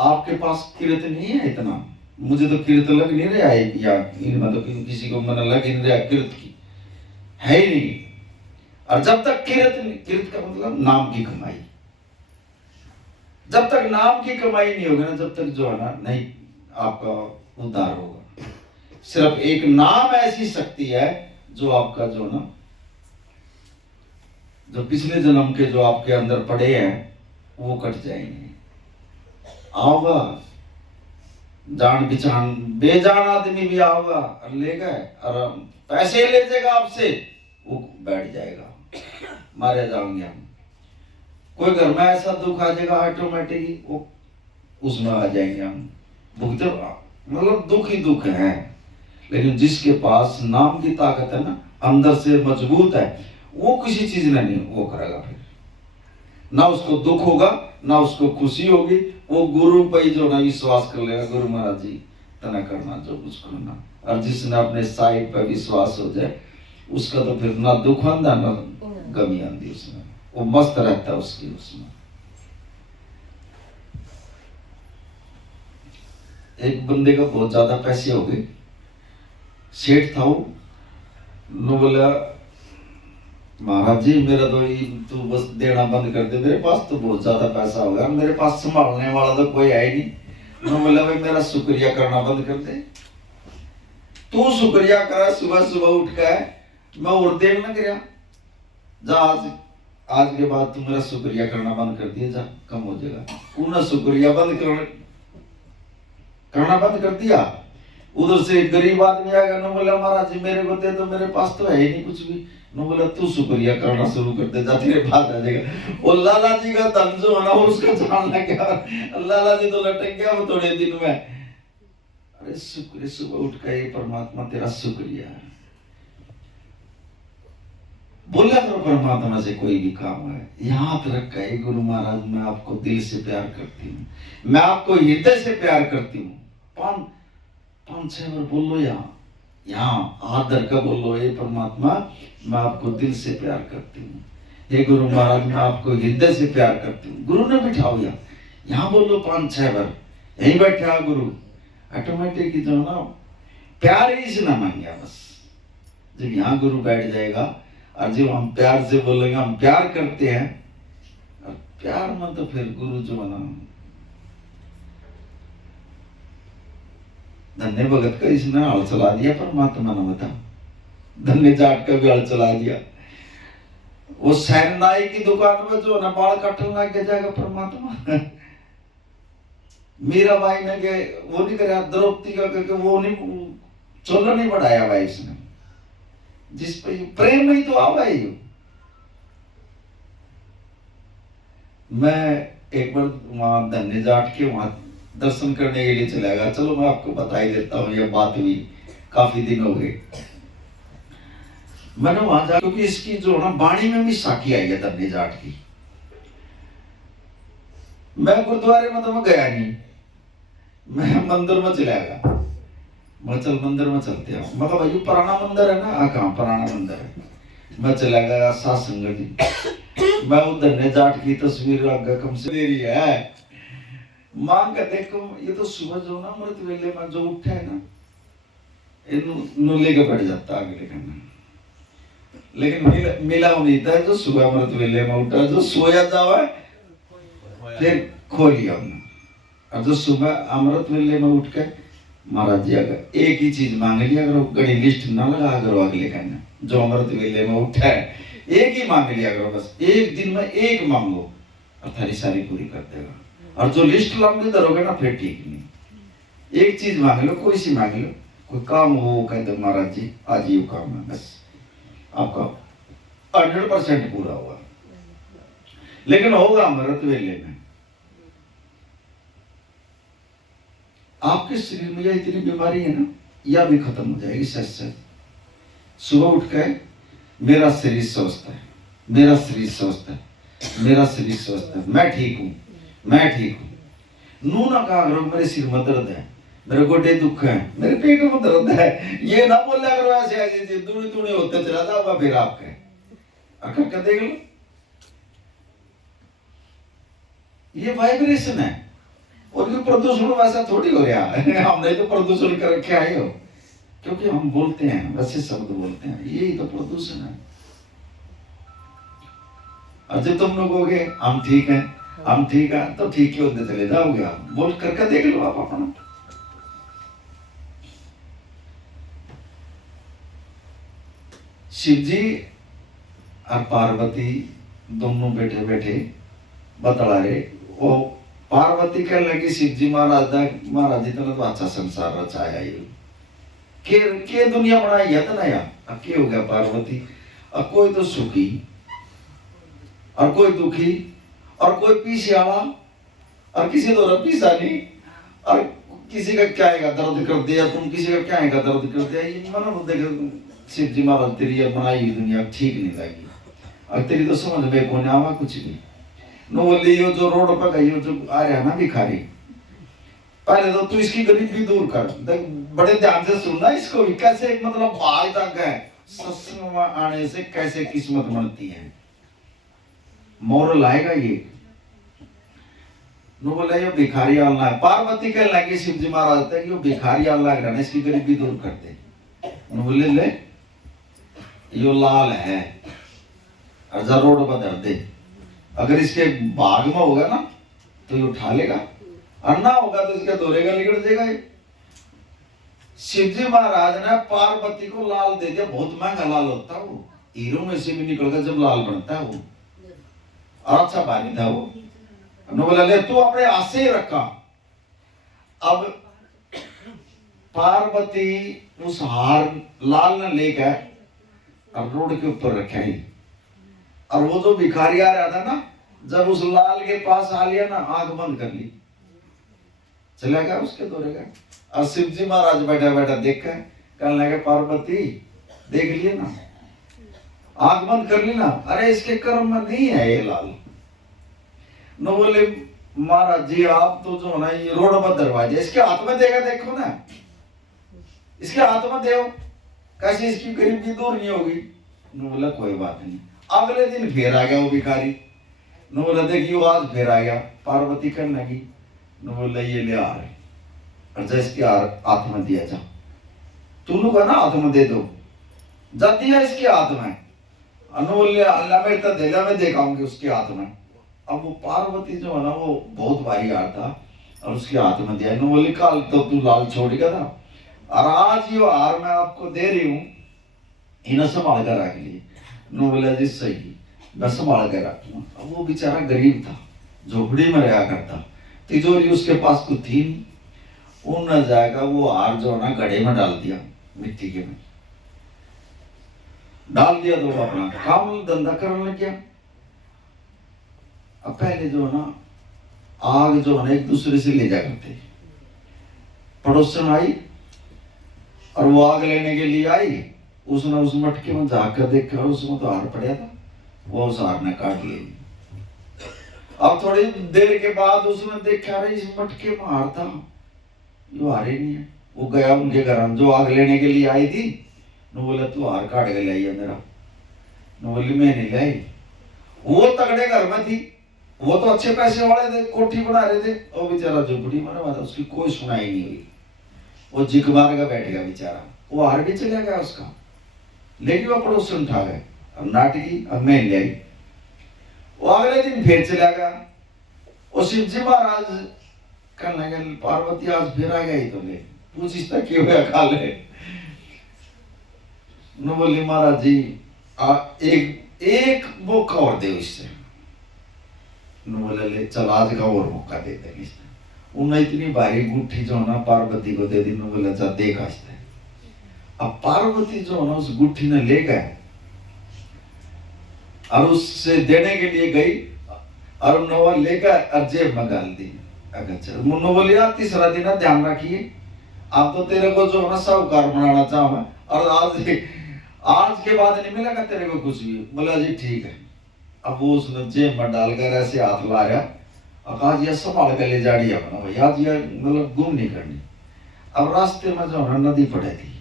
आपके पास किरत नहीं है इतना। मुझे तो किरत लग नहीं रहा है, या मतलब किसी को मन लग नहीं रहा किरत की है ही नहीं। और जब तक किरत का मतलब नाम की कमाई, जब तक नाम की कमाई नहीं होगी ना, जब तक जो है ना नहीं आपका उद्धार होगा। सिर्फ एक नाम ऐसी शक्ति है जो आपका जो ना, जो पिछले जन्म के जो आपके अंदर पड़े हैं वो कट जाएंगे। आओगा जान बिचान बेजान आदमी भी आओगा और ले गए और पैसे ले जाएगा आपसे, वो बैठ जाएगा, मारे जाओगे हम। कोई घर में ऐसा दुख आ जाएगा ऑटोमेटिकली, वो उसमें आ जाएंगे हम। भुगते मतलब दुख ही दुख है, लेकिन जिसके पास नाम की ताकत है ना, अंदर से मजबूत है, वो किसी चीज ने नहीं वो करेगा। फिर ना उसको दुख होगा ना उसको खुशी होगी, वो गुरु पे ही जो ना विश्वास कर लेगा, गुरु महाराज जी तना करना जो कुछ करना। और जिसने अपने साहिब पे विश्वास हो जाए उसका तो फिर ना दुख आंदा ना गमी आंदी, उसमें वो मस्त रहता है उसकी। उसमें एक बंदे का बहुत ज्यादा पैसे हो गए, सेठ था वो, बोला महाराज जी मेरा तो तू बस देना बंद कर दे, मेरे पास तो बहुत ज्यादा पैसा होगा, मेरे पास संभालने वाला तो कोई है ही नहीं। मैं बोला भाई मेरा शुक्रिया करना बंद कर दे। तू शुक्रिया करा सुबह सुबह उठ के, मैं और देर न गया जा, आज के बाद तू मेरा शुक्रिया करना बंद कर दिया, जा कम हो जाएगा। उन्हें शुक्रिया करना बंद कर दिया। उधर से एक गरीब आदमी आएगा, न बोला महाराज जी मेरे को दे दो, मेरे पास तो है ही नहीं कुछ भी। न बोला तू शुक्रिया करना शुरू कर दे, जा तेरे पास आ जाएगा। और लाला जी का धन जो है ना उसका जानना क्या, लाला जी तो लटक गया वो थोड़े दिन में। अरे शुक्र, सुबह उठ के परमात्मा तेरा शुक्रिया, बोला करो परमात्मा से कोई भी काम है। यहाँ रख के गुरु महाराज मैं आपको दिल से प्यार करती हूँ, मैं आपको हृदय से प्यार करती हूँ। 5-6 बार बोलो, यहाँ हाथ धर कर बोलो, हे परमात्मा मैं आपको दिल से प्यार करती हूँ, हे गुरु महाराज मैं आपको हृदय से प्यार करती हूँ। गुरु ने बिठाओ यहाँ बोलो 5-6 बार, यही बैठा गुरु, ऑटोमेटिक जो ना प्यार ही से ना मांगे। बस जब यहाँ गुरु बैठ जाएगा और जब हम प्यार से बोलेंगे, हम प्यार करते हैं, और प्यार में तो फिर गुरु जो है ना, धन्य भगत का इसने हल चला दिया परमात्मा ने, बता धन्य जाट का भी हल चला दिया। वो सैन नाई की दुकान में जो ना बाल काटने लग जाएगा परमात्मा। मीरा भाई ने के वो नहीं कराया, द्रौपदी का करके वो नहीं चोला नहीं बढ़ाया भाई इसने, जिस पे प्रेम ही तो आवा ही। मैं एक बार वहां धन्य जाट के वहां दर्शन करने के लिए चला गया। चलो मैं आपको बता ही देता हूँ, ये बात हुई काफी दिन हो गए। मैंने वहां जा, क्योंकि इसकी जो ना बाणी में भी साखी आई है धन्य जाट की। मैं गुरुद्वारे में तो मैं गया नहीं, मैं मंदिर में चला गया। मैं चल मंदिर में चलते हैं, मैं कहा भाई पुराना मंदिर है ना, कहाँ पुराना मंदिर है। मैं चला गया सात संगत जी, मैं वो धन्य जाट की तस्वीर आगे कम से दे रही है, मांग कर देखो। ये तो सुबह जो ना अमृत वेले में जो उठा है ना, इन्हों लेके बैठ जाता अगले करना। लेकिन मिला नहीं था जो सुबह अमृत वेले में उठा, जो सोया जावा फिर खो लिया हमने। और जो सुबह अमृत वेले में उठ के महाराज जी अगर एक ही चीज मांग लिया करो, गड़ी लिस्ट ना लगा करो अगले करना, जो अमृत वेले में उठा है एक ही मांग लिया करो, बस एक दिन में एक मांगो और थारी सारी पूरी कर देगा। और जो लिस्ट लंबी धरोगे ना फिर ठीक नहीं। एक चीज मांग लो, कोई सी मांग लो, कोई काम हो कह दो महाराज जी आज ये काम है, बस आपका 100% पूरा होगा। लेकिन होगा अमृत वेले में, आपके शरीर में यह इतनी बीमारी है ना, यह भी खत्म हो जाएगी सच सच। सुबह उठ के मेरा शरीर स्वस्थ है, मेरा शरीर स्वस्थ है, मेरा शरीर स्वस्थ है, मैं ठीक हूँ, मैं ठीक हूँ। नू ना कहा करो मेरे सिर में दर्द है, मेरे गोडे दुख है, मेरे पेट में दर्द है, ये ना बोला करो ऐसे ऐसे दूनी दूनी होते चला जाओगा फिर आपके अकड़ कर देख लो। ये वाइब्रेशन है, और ये प्रदूषण वैसा थोड़ी हो रहा है हमने तो प्रदूषण कर रखे आए हो, क्योंकि हम बोलते हैं वैसे शब्द बोलते हैं, यही तो प्रदूषण है। और जब तुम लोग कहोगे हम ठीक हैं, हम ठीक है, तो ठीक ही होते चले जाओगे आप, बोल करके देख लो आप अपना। शिव जी और पार्वती दोनों बैठे बैठे बतला रहे, वो पार्वती कहने लगी शिव जी महाराज महाराज जी तो अच्छा संसार रचाया ये के दुनिया बनाई है तो नया, अब क्या हो गया पार्वती, अब कोई तो सुखी और कोई दुखी और कोई पीछे आवा और किसी तो पीछा नहीं, और किसी का क्या है दर्द कर दिया तुम, किसी का क्या है दर्द कर दिया। ये मन बुद्धि शिव जी महाराज तेरी बनाई दुनिया ठीक नहीं लगी, और तेरी तो समझ में कौन आवा कुछ भी नो बोले। यो जो रोड पर गई, जो आ रहा है ना भिखारी, पहले तो तू इसकी गरीबी दूर कर, बड़े ध्यान से सुनना इसको भी, कैसे मतलब भाग तक है सत्संग में आने से कैसे किस्मत बनती है, मोर लाएगा ये। नो बोले यो भिखारी आलना है, पार्वती कहने लगी शिव जी महाराज तक यो भिखारी आलना है, इसकी गरीबी दूर कर दे। नो बोले ले यो लाल है और जा रोड पर धर दे, अगर इसके भाग में होगा ना तो ये उठा लेगा, और ना होगा तो इसका दौरेगा निकल जाएगा। शिव जी महाराज ने पार्वती को लाल दे दिया, बहुत महंगा लाल होता है वो, हीरो में से भी निकलकर जब लाल बनता है वो, और अच्छा पानी था वो। बोला ले तू अपने हाथ से ही रखा। अब पार्वती उस हार लाल ने लेकर और रोड के ऊपर रखा ही, और वो जो भिखारी आ रहा था ना, जब उस लाल के पास आ लिया ना, आंख बंद कर ली, चला गया उसके दौरे गया। और शिव जी महाराज बैठा बैठा देख कर कहने लगे पार्वती देख लिए ना, आंख बंद कर ली ना, अरे इसके कर्म में नहीं है ये लाल। न बोले महाराज जी आप तो जो ना ये रोड पर दरवाजे इसके हाथ में देगा, देखो ना इसके हाथ में दे, कैसे इसकी गरीबी दूर नहीं होगी। न बोला कोई बात नहीं। अगले दिन फिर आ गया वो भिखारी, न बोला देखियो आज फिर आ गया। पार्वती करने लगी, न बोला ये ले आ रहे, और जा इसके हाथ में दिया, जा तू का ना हाथ में दे दो, जा दिया इसके हाथ में। बोले अल्लाह में तो दिला में देखाऊंगी उसके हाथ में। अब वो पार्वती जो है ना वो बहुत भारी हार था, और उसके हाथ में दिया। न बोले कल तो तू लाल छोड़ेगा था, और आज ये हार मैं आपको दे रही हूँ, इन्हें संभाल कर रख लिए। नो बोला जी सही, मैं संभाल कर रखूंगा। अब वो बेचारा गरीब था, झोपड़ी में रहा करता, तिजोरी उसके पास कुछ थी नहीं, उन न जाएगा वो हार जो ना गड्ढे में डाल दिया, मिट्टी के में डाल दिया, तो अपना काम धंधा करने लग गया। अब पहले जो ना आग जो है एक दूसरे से ले जा करते, पड़ोसन आई और वो आग लेने के लिए आई, उसने उस मटके में जाकर देखा, उसमें तो हार पड़ा था, वो उस हार ने काट लिया। अब थोड़ी देर के बाद उसने देखा अरे इस मटके में हार था, ये हार ही नहीं है। वो गया उनके घर, जो आग लेने के लिए आई थी, न बोला तू हार काट के लाई है मेरा। न बोली मैं नहीं लाई, वो तगड़े घर में थी, वो तो अच्छे पैसे वाले थे, कोठी बना रहे थे, और बेचारा झोपड़ी में रहा था, उसकी कोई सुनाई नहीं हुई। वो जिक मार का बैठ गया बेचारा, वो हार भी चला गया उसका, लेकिन वो पड़ोसन उठा गए, अब नाटकी अब मैं ले आई। वो अगले दिन फिर चला गया। और शिव जी महाराज कहने लगे पार्वती आज फिर आ गई, तो ले पूछिस तक क्यों है खा ले। न बोली महाराज जी एक मौका और दे इससे। न बोले ले चल आज का और मौका दे देंगे। उन्हें इतनी भारी गुट्ठी जो ना पार्वती को दे दी, न बोले जा देखा इसने। अब पार्वती जो ना उस गुट्ठी ने ले गए और उससे देने के लिए गई, और नवा लेकर और जेब में डाल दी, अच्छा मुन्नो बोली यार तीसरा दिन है, ध्यान रखिए, अब तो तेरे को जो है ना साहूकार बनाना चाहूँ मैं, और आज के बाद नहीं मिलेगा तेरे को कुछ भी। बोला जी ठीक है। अब वो उसने जेब में डालकर ऐसे हाथ लाया और कहा जी संभाल के ले जाड़ी अपना भैया जी, मतलब गुम नहीं करनी। अब रास्ते में जो है नदी पड़े थी,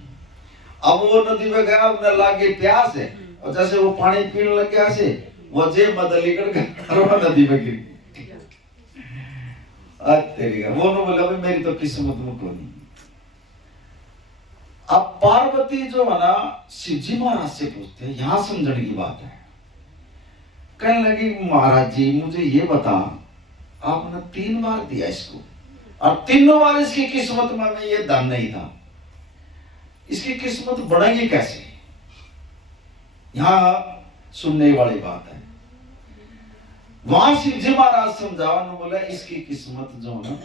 अब वो नदी में गया, उन्हें लागे प्यास है, और जैसे वो पानी पीने लग गया से वो जेब में दली कर नदी में गिर। वो न बोला भाई मेरी तो किस्मत में कोई नहीं। अब पार्वती जो है ना शिव जी महाराज से पूछते हैं, यहां समझने की बात है। कहने लगी महाराज जी मुझे ये बता, आपने 3 बार दिया इसको, और तीनों बार इसकी किस्मत में ये धन नहीं था, इसकी किस्मत बढ़ेगी कैसे? यहां सुनने वाली बात है। वहां शिव जी महाराज समझावा ने बोला इसकी किस्मत जो ना,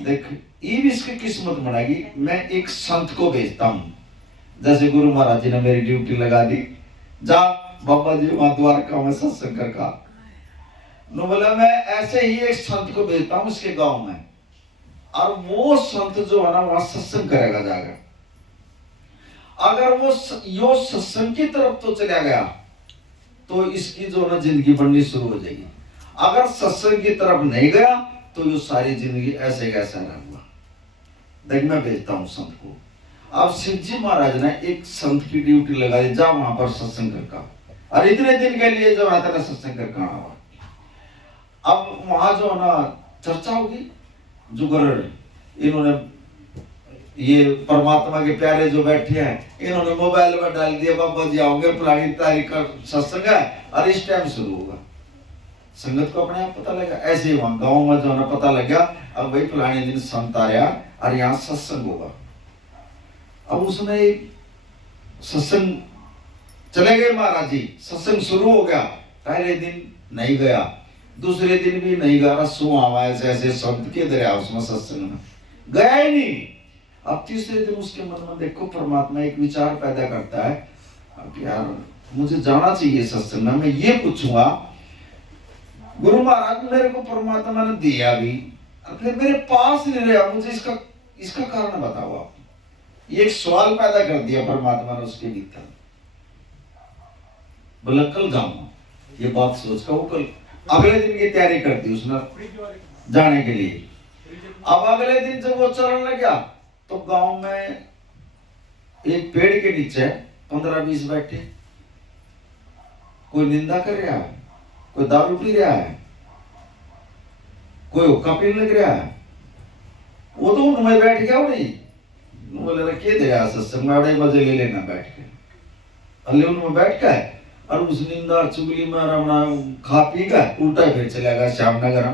देख ये भी इसकी किस्मत बढ़ेगी, मैं एक संत को भेजता हूं। जैसे गुरु महाराज जी ने मेरी ड्यूटी लगा दी, जा बाबा जी वहां द्वारका में सत्संग कर का, नो बोला मैं ऐसे ही एक संत को भेजता हूं उसके गांव में, और वो संत जो है ना वहां सत्संग करेगा जाकर। अगर वो यो सत्संग की तरफ तो चला गया तो इसकी जो ना जिंदगी बननी शुरू हो जाएगी, अगर सत्संग की तरफ नहीं गया तो ये सारी जिंदगी ऐसे कैसा रहूंगा। देख मैं भेजता हूं संत को। अब शिव जी महाराज ने एक संत की ड्यूटी लगा दी, जा वहां पर सत्संग करका, और इतने दिन के लिए जो आता है सत्संग करका आवा। अब वहां जो ना चर्चा होगी, जुगर इन्होंने ये परमात्मा के प्यारे जो बैठे हैं इन्होंने मोबाइल में डाल दिया, बाबा जी आओगे फलानी तारीख का सत्संग है और इस टाइम शुरू होगा। संगत को अपने आप पता लगा, ऐसे ही वहां गांव में जो ना पता लगा, अब भाई फलाने दिन संत आ रहा और यहाँ सत्संग होगा। अब उसने सत्संग चले गए महाराज जी, सत्संग शुरू हो गया, पहले दिन नहीं गया, दूसरे दिन भी नहीं गया, सो आवा ऐसे संत के दरिया उसमें सत्संग में गया ही नहीं। अब तीसरे दिन उसके मन में देखो परमात्मा एक विचार पैदा करता है, अब यार मुझे जाना चाहिए सत्संग में, मैं ये पूछूंगा गुरु महाराज मेरे को परमात्मा ने दिया भी, फिर मेरे पास नहीं रहा, मुझे इसका कारण बताओ आप। ये एक सवाल पैदा कर दिया परमात्मा ने उसके भीतर। बोला कल जाऊंगा, ये बात सोच कर वो कल अगले दिन की तैयारी कर दी उसने जाने के लिए। अब अगले दिन जब वो चलने लगा तो गांव में एक पेड़ के नीचे 15-20 बैठे, कोई निंदा कर रहा है, कोई दारू पी रहा है, कोई हुक्का पीने लग रहा है। वो तो उनमें बैठ गया, वो नहीं बोले रखिए दे सत्संग में मजे ले लेना बैठ के, अल्ले उनमें बैठ गए और उस निंदा चुगली में रमना खा पी गए, उल्टा फिर चला गया श्यामनगर,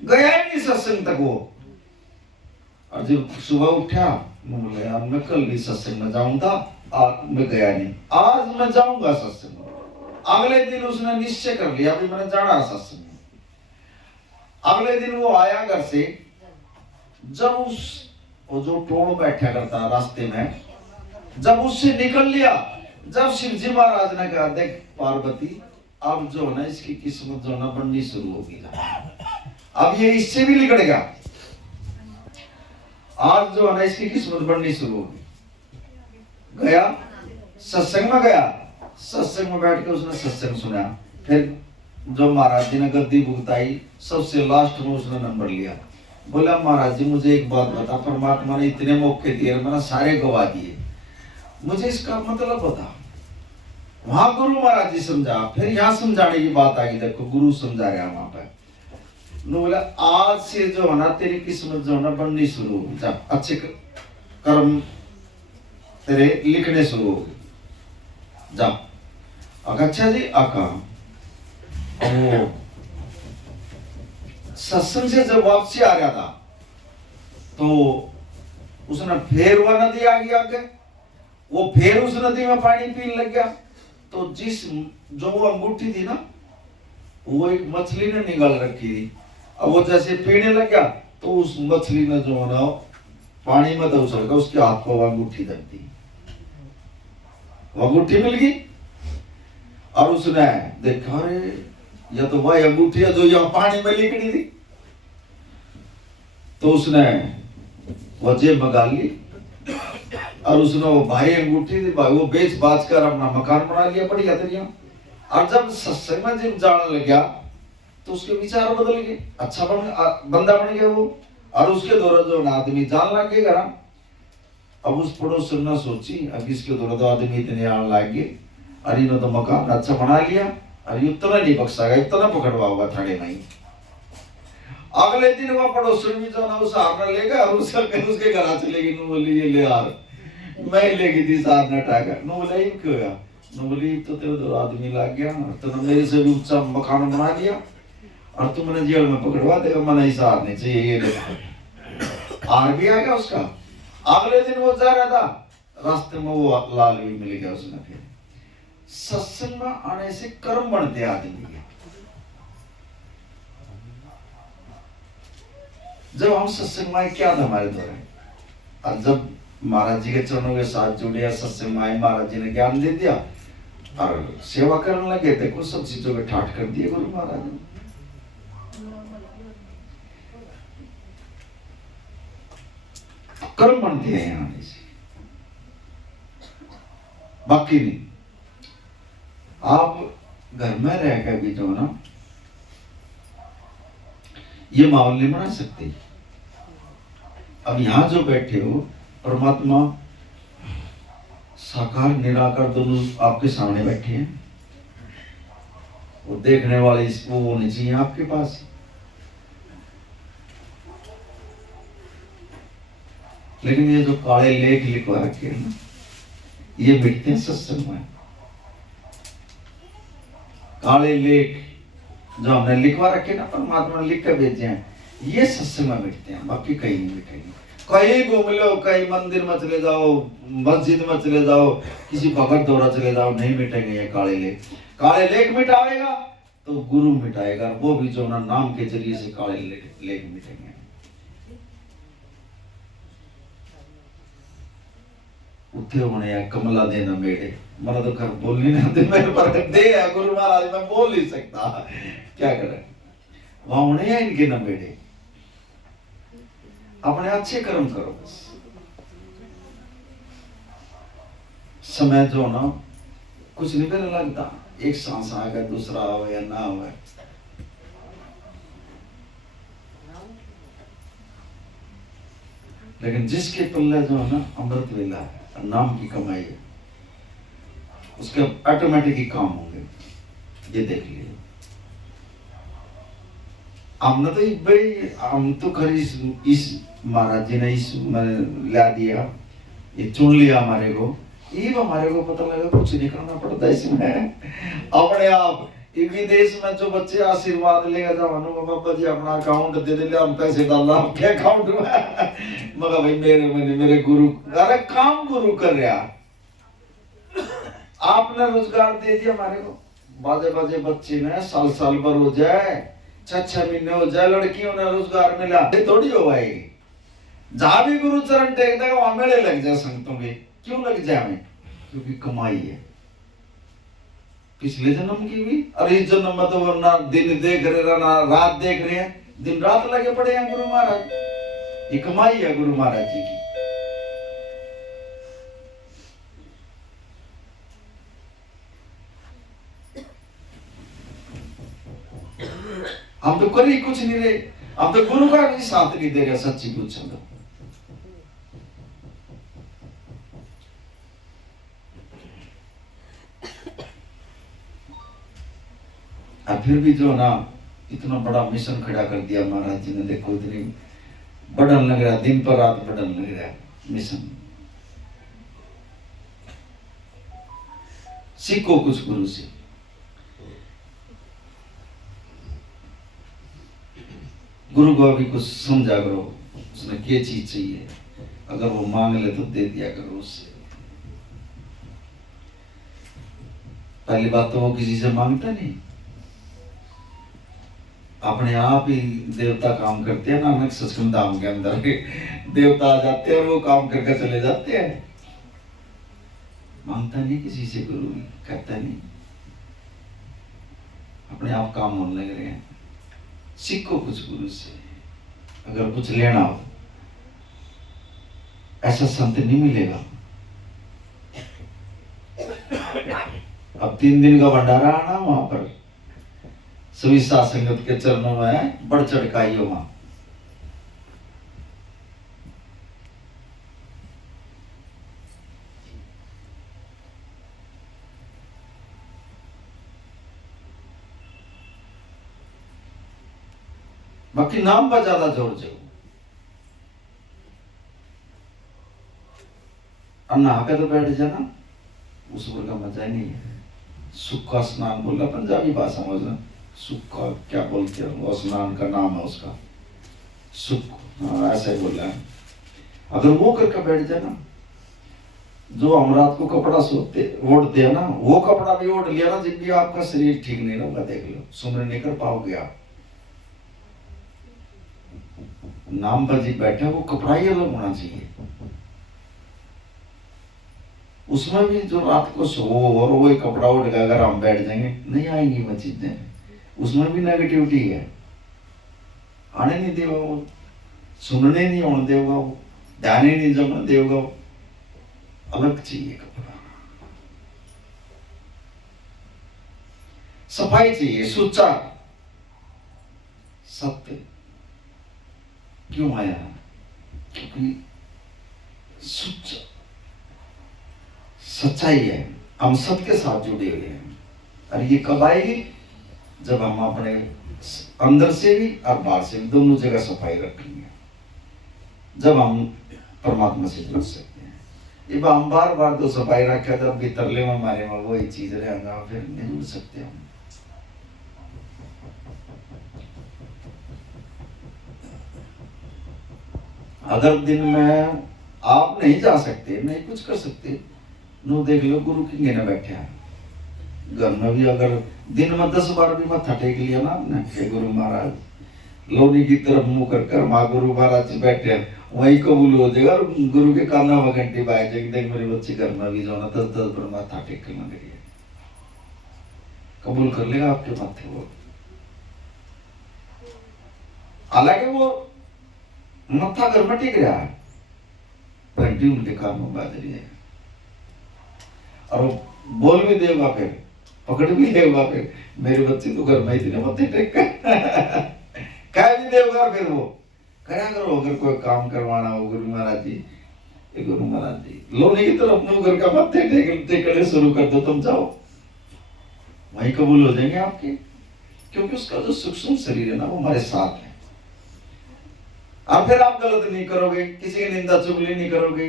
गया ही नहीं सत्संग तक वो। और जब सुबह उठा बोले यार मैं कल भी सत्संग में जाऊंगा, आज मैं गया नहीं, आज मैं जाऊंगा सत्संग। अगले दिन उसने निश्चय कर लिया भी मैंने जाना सत्संग में। अगले दिन वो आया घर से, जब वो जो टोल बैठा करता रास्ते में, जब उससे निकल लिया, जब शिव जी महाराज ने कहा देख पार्वती अब जो है ना इसकी किस्मत जो है ना बननी शुरू होगी, अब ये इससे भी निकलेगा, आज जो है ना इसकी किस्मत बननी शुरू होगी। गया सत्संग में, गया सत्संग में बैठ के उसने सत्संग सुना। फिर जो महाराज जी ने गद्दी भुगताई, सबसे लास्ट में उसने नंबर लिया। बोला महाराज जी मुझे एक बात बता, परमात्मा ने इतने मौके दिए, मैंने सारे गवा दिए, मुझे इसका मतलब बता। वहां गुरु महाराज जी समझा, फिर यहाँ समझाने की बात आ गई, देखो गुरु समझा रहा वहां पर। बोला आज से जो है ना तेरी किस्मत जो है ना बननी शुरू होगी, जा अच्छे कर्म तेरे लिखने शुरू होगी, जा। अच्छा जी आका। सत्संग से जब वापसी आ गया था तो उसने फिर वह नदी आ गई आगे, वो फिर उस नदी में पानी पीने लग गया। तो जिस जो वो अंगूठी थी ना, वो एक मछली ने निकाल रखी थी। अब वो जैसे पीने लग गया तो उस मछली ने जो है ना पानी में तो उछल गया, उसके हाथ को अंगूठी दब दी, अंगूठी मिल गई। और उसने देखा अरे या तो वही अंगूठी है जो यहाँ पानी में लिखनी थी। तो उसने वो जेब मंगा ली और उसने वो भाई अंगूठी थी भाई वो बेच बाच कर अपना मकान बना लिया बढ़िया तरीका। और जब सत्संग में जब जाने लग गया तो उसके विचार बदल गए, अच्छा बंदा बन गया वो। और उसके द्वारा जो आदमी जान लग गए। अब उस पड़ोसन ने सोची अब इसके द्वारा तो आदमी इतने आने लग गए और इन्होंने तो मकान अच्छा बना लिया और इतना नहीं बख्शेगा, इतना पकड़वा होगा थाने में। अगले दिन वो पड़ोसन भी जो ना उस हार लेगा और उसके घर चले गई। नु बोली ये ले यार मैं लेगी थी साथ न टाका। नु बोले ये क्यों यार? नु बोली तो तेरे दो आदमी लग गया तो मेरे से भी ऊंचा मकान बना लिया और तू मैंने जेल में पकड़वा देगा, मैंने ऐसा हार नहीं चाहिए ये ले। हार भी आ गया उसका। अगले दिन वो जा रहा था रास्ते में वो लाल भी मिल गया उसने। फिर सत्संग में आने से कर्म बनते आदमी के। जब हम सत्संग में क्या था हमारे द्वारा, और जब महाराज जी के चरणों के साथ जुड़े सत्संग में महाराज जी ने ज्ञान दे दिया और सेवा करने लगे थे, कुछ सब चीजों के ठाट कर दिए गुरु महाराज ने। कर्म बनते हैं यहाँ से, बाकी नहीं। आप घर में रहकर भी जो ना ये माहौल नहीं बना सकते। अब यहाँ जो बैठे हो परमात्मा साकार निराकार दोनों आपके सामने बैठे हैं। वो देखने वाले वो होने चाहिए आपके पास। लेकिन ये जो काले लेख लिखवा रखे हैं ना, ये मिटते हैं सत्संग में। काले लेख जो हमने लिखवा रखे ना, परमात्मा ने लिख कर भेजे हैं, ये सत्संग में मिटते हैं, बाकी कहीं नहीं मिटेंगे। कहीं घूम लो, कहीं मंदिर में चले जाओ, मस्जिद में चले जाओ, किसी भगत द्वारा चले जाओ, नहीं मिटेंगे ये काले लेख। काले लेख मिटाएगा तो गुरु मिटाएगा, वो भी जो ना नाम के जरिए से काले लेख मिटेंगे। उठे होने या कमला देना मेरे मला तो खर बोल नहीं आते, मेरे पर दे है गुरु महाराज, मैं बोल नहीं सकता, क्या करें। वहां होने या इनके न बेटे, अपने अच्छे कर्म करो बस। समय जो ना कुछ नहीं करने लगता, एक सांस आ गया दूसरा हो या ना हो। लेकिन जिसके पल्ले जो है ना अमृत वेला है, नाम की कमाई है, उसके ऑटोमेटिक ही काम होंगे। ये देख लिए हमने तो भाई, हम तो खरी इस महाराज जी ने इस ला दिया, ये चुन लिया हमारे को, ये हमारे को पता लगा कुछ नहीं करना पड़ता इसमें अपने आप। विदेश में जो बच्चे आशीर्वाद लेगा जाओ बाबा जी अपना अकाउंट दे दे, हम पैसे डालना आपके अकाउंट में। मगर भाई मेरे गुरु, अरे काम गुरु कर रहा, आपने रोजगार दे दिया हमारे को। बाजे बाजे बच्चे ने साल साल भर हो जाए, 6 महीने हो जाए, लड़कियों ने रोजगार मिला, थोड़ी हो भाई। जहां भी गुरु चरण टेकता है वहां मेले लग जाए संगतों के। क्यों लग जाए? क्योंकि कमाई है पिछले जन्म की भी, और इस जन्म में तो ना दिन देख रहे ना रात देख रहे हैं, दिन रात लगे पड़े हैं गुरु महाराज। ये कमाई है गुरु महाराज जी की। हम तो कर ही कुछ नहीं रहे, हम तो गुरु का भी साथ नहीं दे रहे, सच्ची पूछो तो। और फिर भी जो ना इतना बड़ा मिशन खड़ा कर दिया महाराज जी ने, देखो इतनी बढ़न लग रहा, दिन पर रात बढ़न लग रहा मिशन। सीखो कुछ गुरु से। गुरु को अभी कुछ समझा करो, उसने क्या चीज चाहिए, अगर वो मांग ले तो दे दिया करो उससे। पहली बात तो वो किसी से मांगता नहीं, अपने आप ही देवता काम करते हैं। नानक सचखंड धाम के अंदर देवता आ जाते हैं और वो काम करके चले जाते हैं। मांगता नहीं किसी से, गुरु करता नहीं, अपने आप काम होने लग रहे हैं। सीखो कुछ गुरु से। अगर कुछ लेना हो, ऐसा संत नहीं मिलेगा। अब 3 दिन का भंडारा आना वहां पर, सभी साथ संगत के चरणों में बढ़ चढ़काई हो वहां। बाकी नाम पर ज्यादा जोर जाओ, नहा के तो बैठ जाना, उस पर का मजा ही नहीं है। सुक्का स्नान बोला पंजाबी भाषा में, सुक्का क्या बोलते हैं वो, स्नान का नाम है उसका सुख, हाँ, ऐसा ही बोला है। अगर वो करके बैठ जाना, जो हम रात को कपड़ा सोते ओढ़ते हैं ना, वो कपड़ा भी ओढ़ लिया ना, जब भी आपका शरीर ठीक नहीं होगा, देख लो सुमरन नहीं कर पाओगे आप। नाम पर जी बैठे, वो कपड़ा ही अलग होना चाहिए। उसमें भी जो रात को सो और वही कपड़ा उठ के अगर हम बैठ जाएंगे, नहीं आएंगी वो चीजें, उसमें भी नेगेटिविटी है। आने नहीं देगा वो, सुनने नहीं होने देगा वो, ध्यान ही नहीं जमने देगा वो। अलग चाहिए कपड़ा, सफाई चाहिए, सुच्चा सत्य। क्यों आया? क्योंकि सच्चाई है, हम सबके साथ जुड़े हुए हैं। और ये कब आएगी? जब हम अपने अंदर से भी और बाहर से भी दोनों जगह सफाई रखेंगे, जब हम परमात्मा से जुड़ सकते हैं। ये हम बार बार तो सफाई रखे, जब भी तरले में हमारे में वही चीज रहेगा, फिर नहीं जुड़ सकते हम। अगर दिन में आप नहीं जा सकते, नहीं कुछ कर सकते, नो देख लो गुरु की घेने बैठे हैं घर में भी। अगर दिन में 10 बार भी मत्था टेक लिया ना आपने कि गुरु महाराज, लोनी की तरफ मुंह कर माँ गुरु महाराज जी बैठे हैं, वही कबूल हो जाएगा। और गुरु के काना में घंटी बाज जाएगी, देख मेरे बच्चे घर में भी जो ना 10 बार मत्था टेक कर लग रही है, कबूल कर लेगा आपके माथे वो। हालांकि वो मत्था घर में टिक रहा है, घंटी उनके कान में बाज रही है, और बोल भी देगा, फिर पकड़ भी देगा, फिर मेरे बच्चे तो घर में ही मत्थे टेक कह भी देगा। फिर वो क्या करो, अगर कोई काम करवाना हो, गुरु महाराज जी, गुरु महाराज जी लोने की तरफ मुंह करके मत्थे टेकने शुरू कर दो, तुम जाओ, वही कबूल हो जाएंगे आपके। क्योंकि उसका जो सूक्ष्म शरीर है ना, वो हमारे साथ है। और फिर आप गलत नहीं करोगे, किसी की निंदा चुगली नहीं करोगे,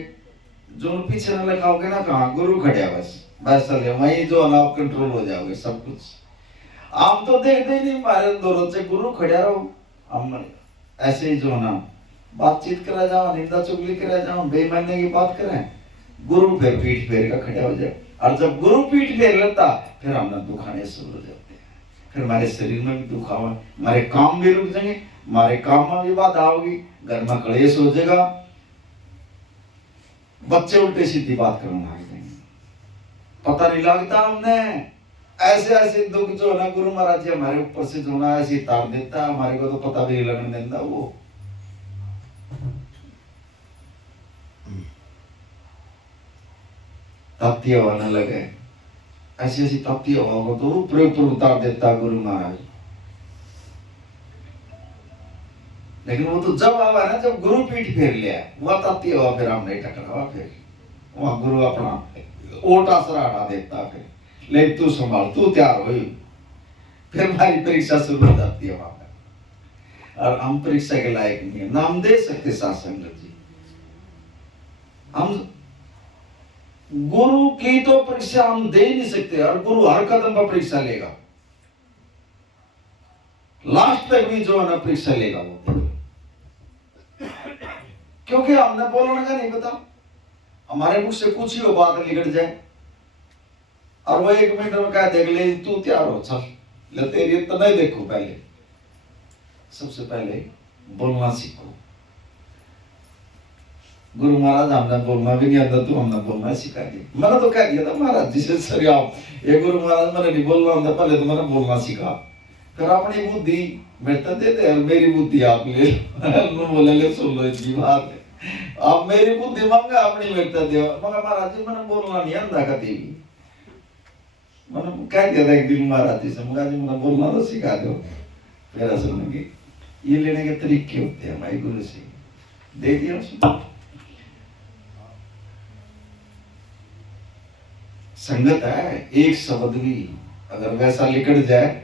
जो पीछे न लगाओगे ना, कहा गुरु खड़िया बस चले, वही जो है ना आप कंट्रोल हो जाओगे सब कुछ। आप तो देखते ही नहीं, हमारे दोनों से गुरु खड़िया रहो, हम ऐसे ही जो है ना बातचीत करा जाओ, निंदा चुगली करा जाओ, बेईमानी की बात करें, गुरु फिर पीठ फेर का खड़ा हो जाए। और जब गुरु पीठ फेर लेता, फिर हम दुखाने शुरू हो जाते हैं, फिर हमारे शरीर में भी दुख आवा, हमारे काम भी रुक जाएंगे, हमारे काम में भी बाधा होगी, घर में कलेश हो जाएगा, बच्चे उल्टे सीधी बात करने लग जाएंगे, पता नहीं लगता हमने। ऐसे ऐसे दुख जो है ना, गुरु महाराज जी हमारे ऊपर से जो ना ऐसी तार देता है, हमारे को तो पता भी नहीं लगने देता। वो ताप्ती हवा न लगे, ऐसी ऐसी ताप्ती हवा को तो ऊपर ऊपर उतार देता है गुरु महाराज। लेकिन वो तो जब आवा ना, जब गुरु पीठ फेर लिया, वह ताप्ती हवा फिर हम नहीं टकरावा, फिर वहां गुरु अपना ओटा सरा हटा देता, फिर ले तू संभाल, तू तैयार हो, फिर हमारी परीक्षा शुरू हो जाती है वहां पर। और हम परीक्षा के लायक नहीं है ना, हम दे सकते साथ संगत जी, हम गुरु की तो परीक्षा हम दे नहीं सकते, और गुरु हर कदम पर परीक्षा लेगा, लास्ट तक भी जो है ना परीक्षा लेगा वो। क्योंकि हमने बोलने का नहीं पता, हमारे मुख से कुछ ही हो बात निकल जाए, और वो 1 मिनट में क्या देख ले, तू तैयार हो, चल ले तेरी तो नहीं देखो। पहले सबसे पहले बोलना सीखो। गुरु महाराज हमने बोलना भी नहीं आता, तू हमने बोलना सिखा दिया। मैंने तो कह दिया था महाराज जी से, सर आप ये गुरु महाराज मैंने नहीं बोलना आता, पहले तो मैंने बोलना सीखा, फिर अपनी बुद्धि बेटा देते हैं, मेरी बुद्धि आप ले लो बोले ले सुन लो इसकी बात है। आप मेरी बुद्धि मांगा अपनी बेटा दे मगर महाराज जी मैंने बोलना नहीं आंदा कभी भी। मैंने कह दिया था एक दिन महाराज जी से, मगर जी मैंने बोलना तो सिखा दो। फिर असल में ये लेने के तरीके होते हैं भाई गुरु से, दे दिया उसने। संगत है, एक शब्द भी अगर वैसा लिकड़ जाए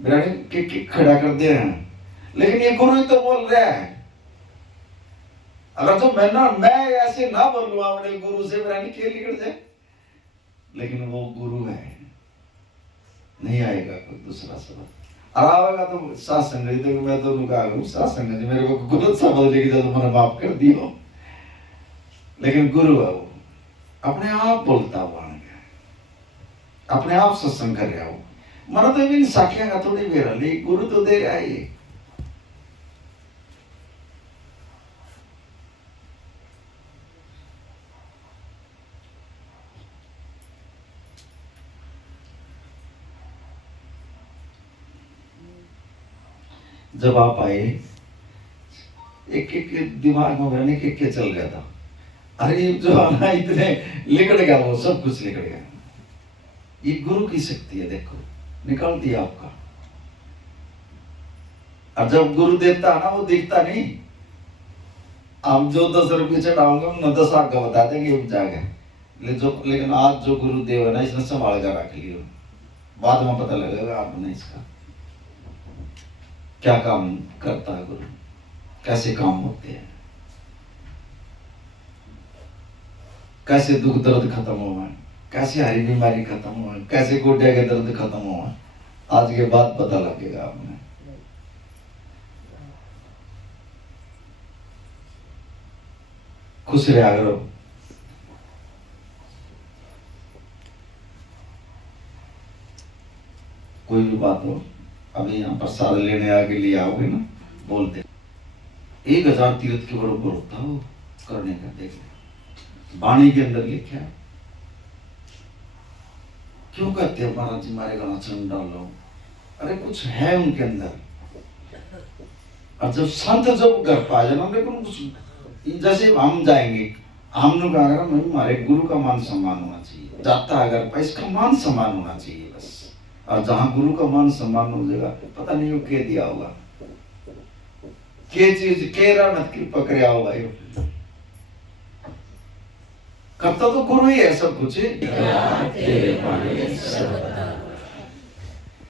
बिरानी के खड़ा कर दे हैं, लेकिन ये गुरु ही तो बोल रहा है। अगर तो मैं ऐसे ना बोलूं अपने गुरु से बिरानी के लिकड़ जाए, लेकिन वो गुरु है, नहीं आएगा कोई दूसरा शब्द। और आएगा तो सात संगत, देखो मैं तो कहा सात संगत मेरे को गलत शब्द लेके जाओ तो मैंने माफ कर दियो, लेकिन गुरु है वो अपने आप बोलता हुआ अपने आप सत्संग कर रहा हो। मन तो इन साखियां का थोड़ी बेरा ले, गुरु तो दे रहा है। जब आप आए एक एक दिमाग में भरने के चल गया था, अरे जो आना इतने लिकड़ गया, वो सब कुछ लिकड़ गया। ये गुरु की शक्ति है, देखो निकाल दिया आपका। और जब गुरु देता है ना, वो दिखता नहीं। आप जो 10 रुपये चढ़ाओगे न 10 आगे बता देंगे उग जाएगा, लेकिन आज जो गुरु देव है ना, इसने संभाल कर रख लियो, बाद में पता लगेगा आपने इसका क्या काम करता है गुरु, कैसे काम होते हैं, कैसे दुख दर्द खत्म हुआ, कैसे हरी बीमारी खत्म हुआ, कैसे गोड्या के दर्द खत्म हुआ, आज के बाद पता लगेगा आपने। खुश रहा करो। कोई भी बात हो, अभी यहाँ प्रसाद लेने आगे लिए आओगे ना, बोलते 1000 तीर्थ के बराबर होता हो करने का। देख वाणी के अंदर लिखा, क्यों कहते हैं महाराज जी मारे गाना चंड डालो, अरे कुछ है उनके अंदर। और जब संत जब घर पा जाना, जैसे हम जाएंगे, हम लोग अगर हमारे गुरु का मान सम्मान होना चाहिए, जाता अगर पर इसका मान सम्मान होना चाहिए बस। और जहां गुरु का मान सम्मान हो जाएगा, पता नहीं वो क्या दिया होगा, के चीज के रहमत की पकड़िया होगा। करता तो गुरु ही है सब कुछ।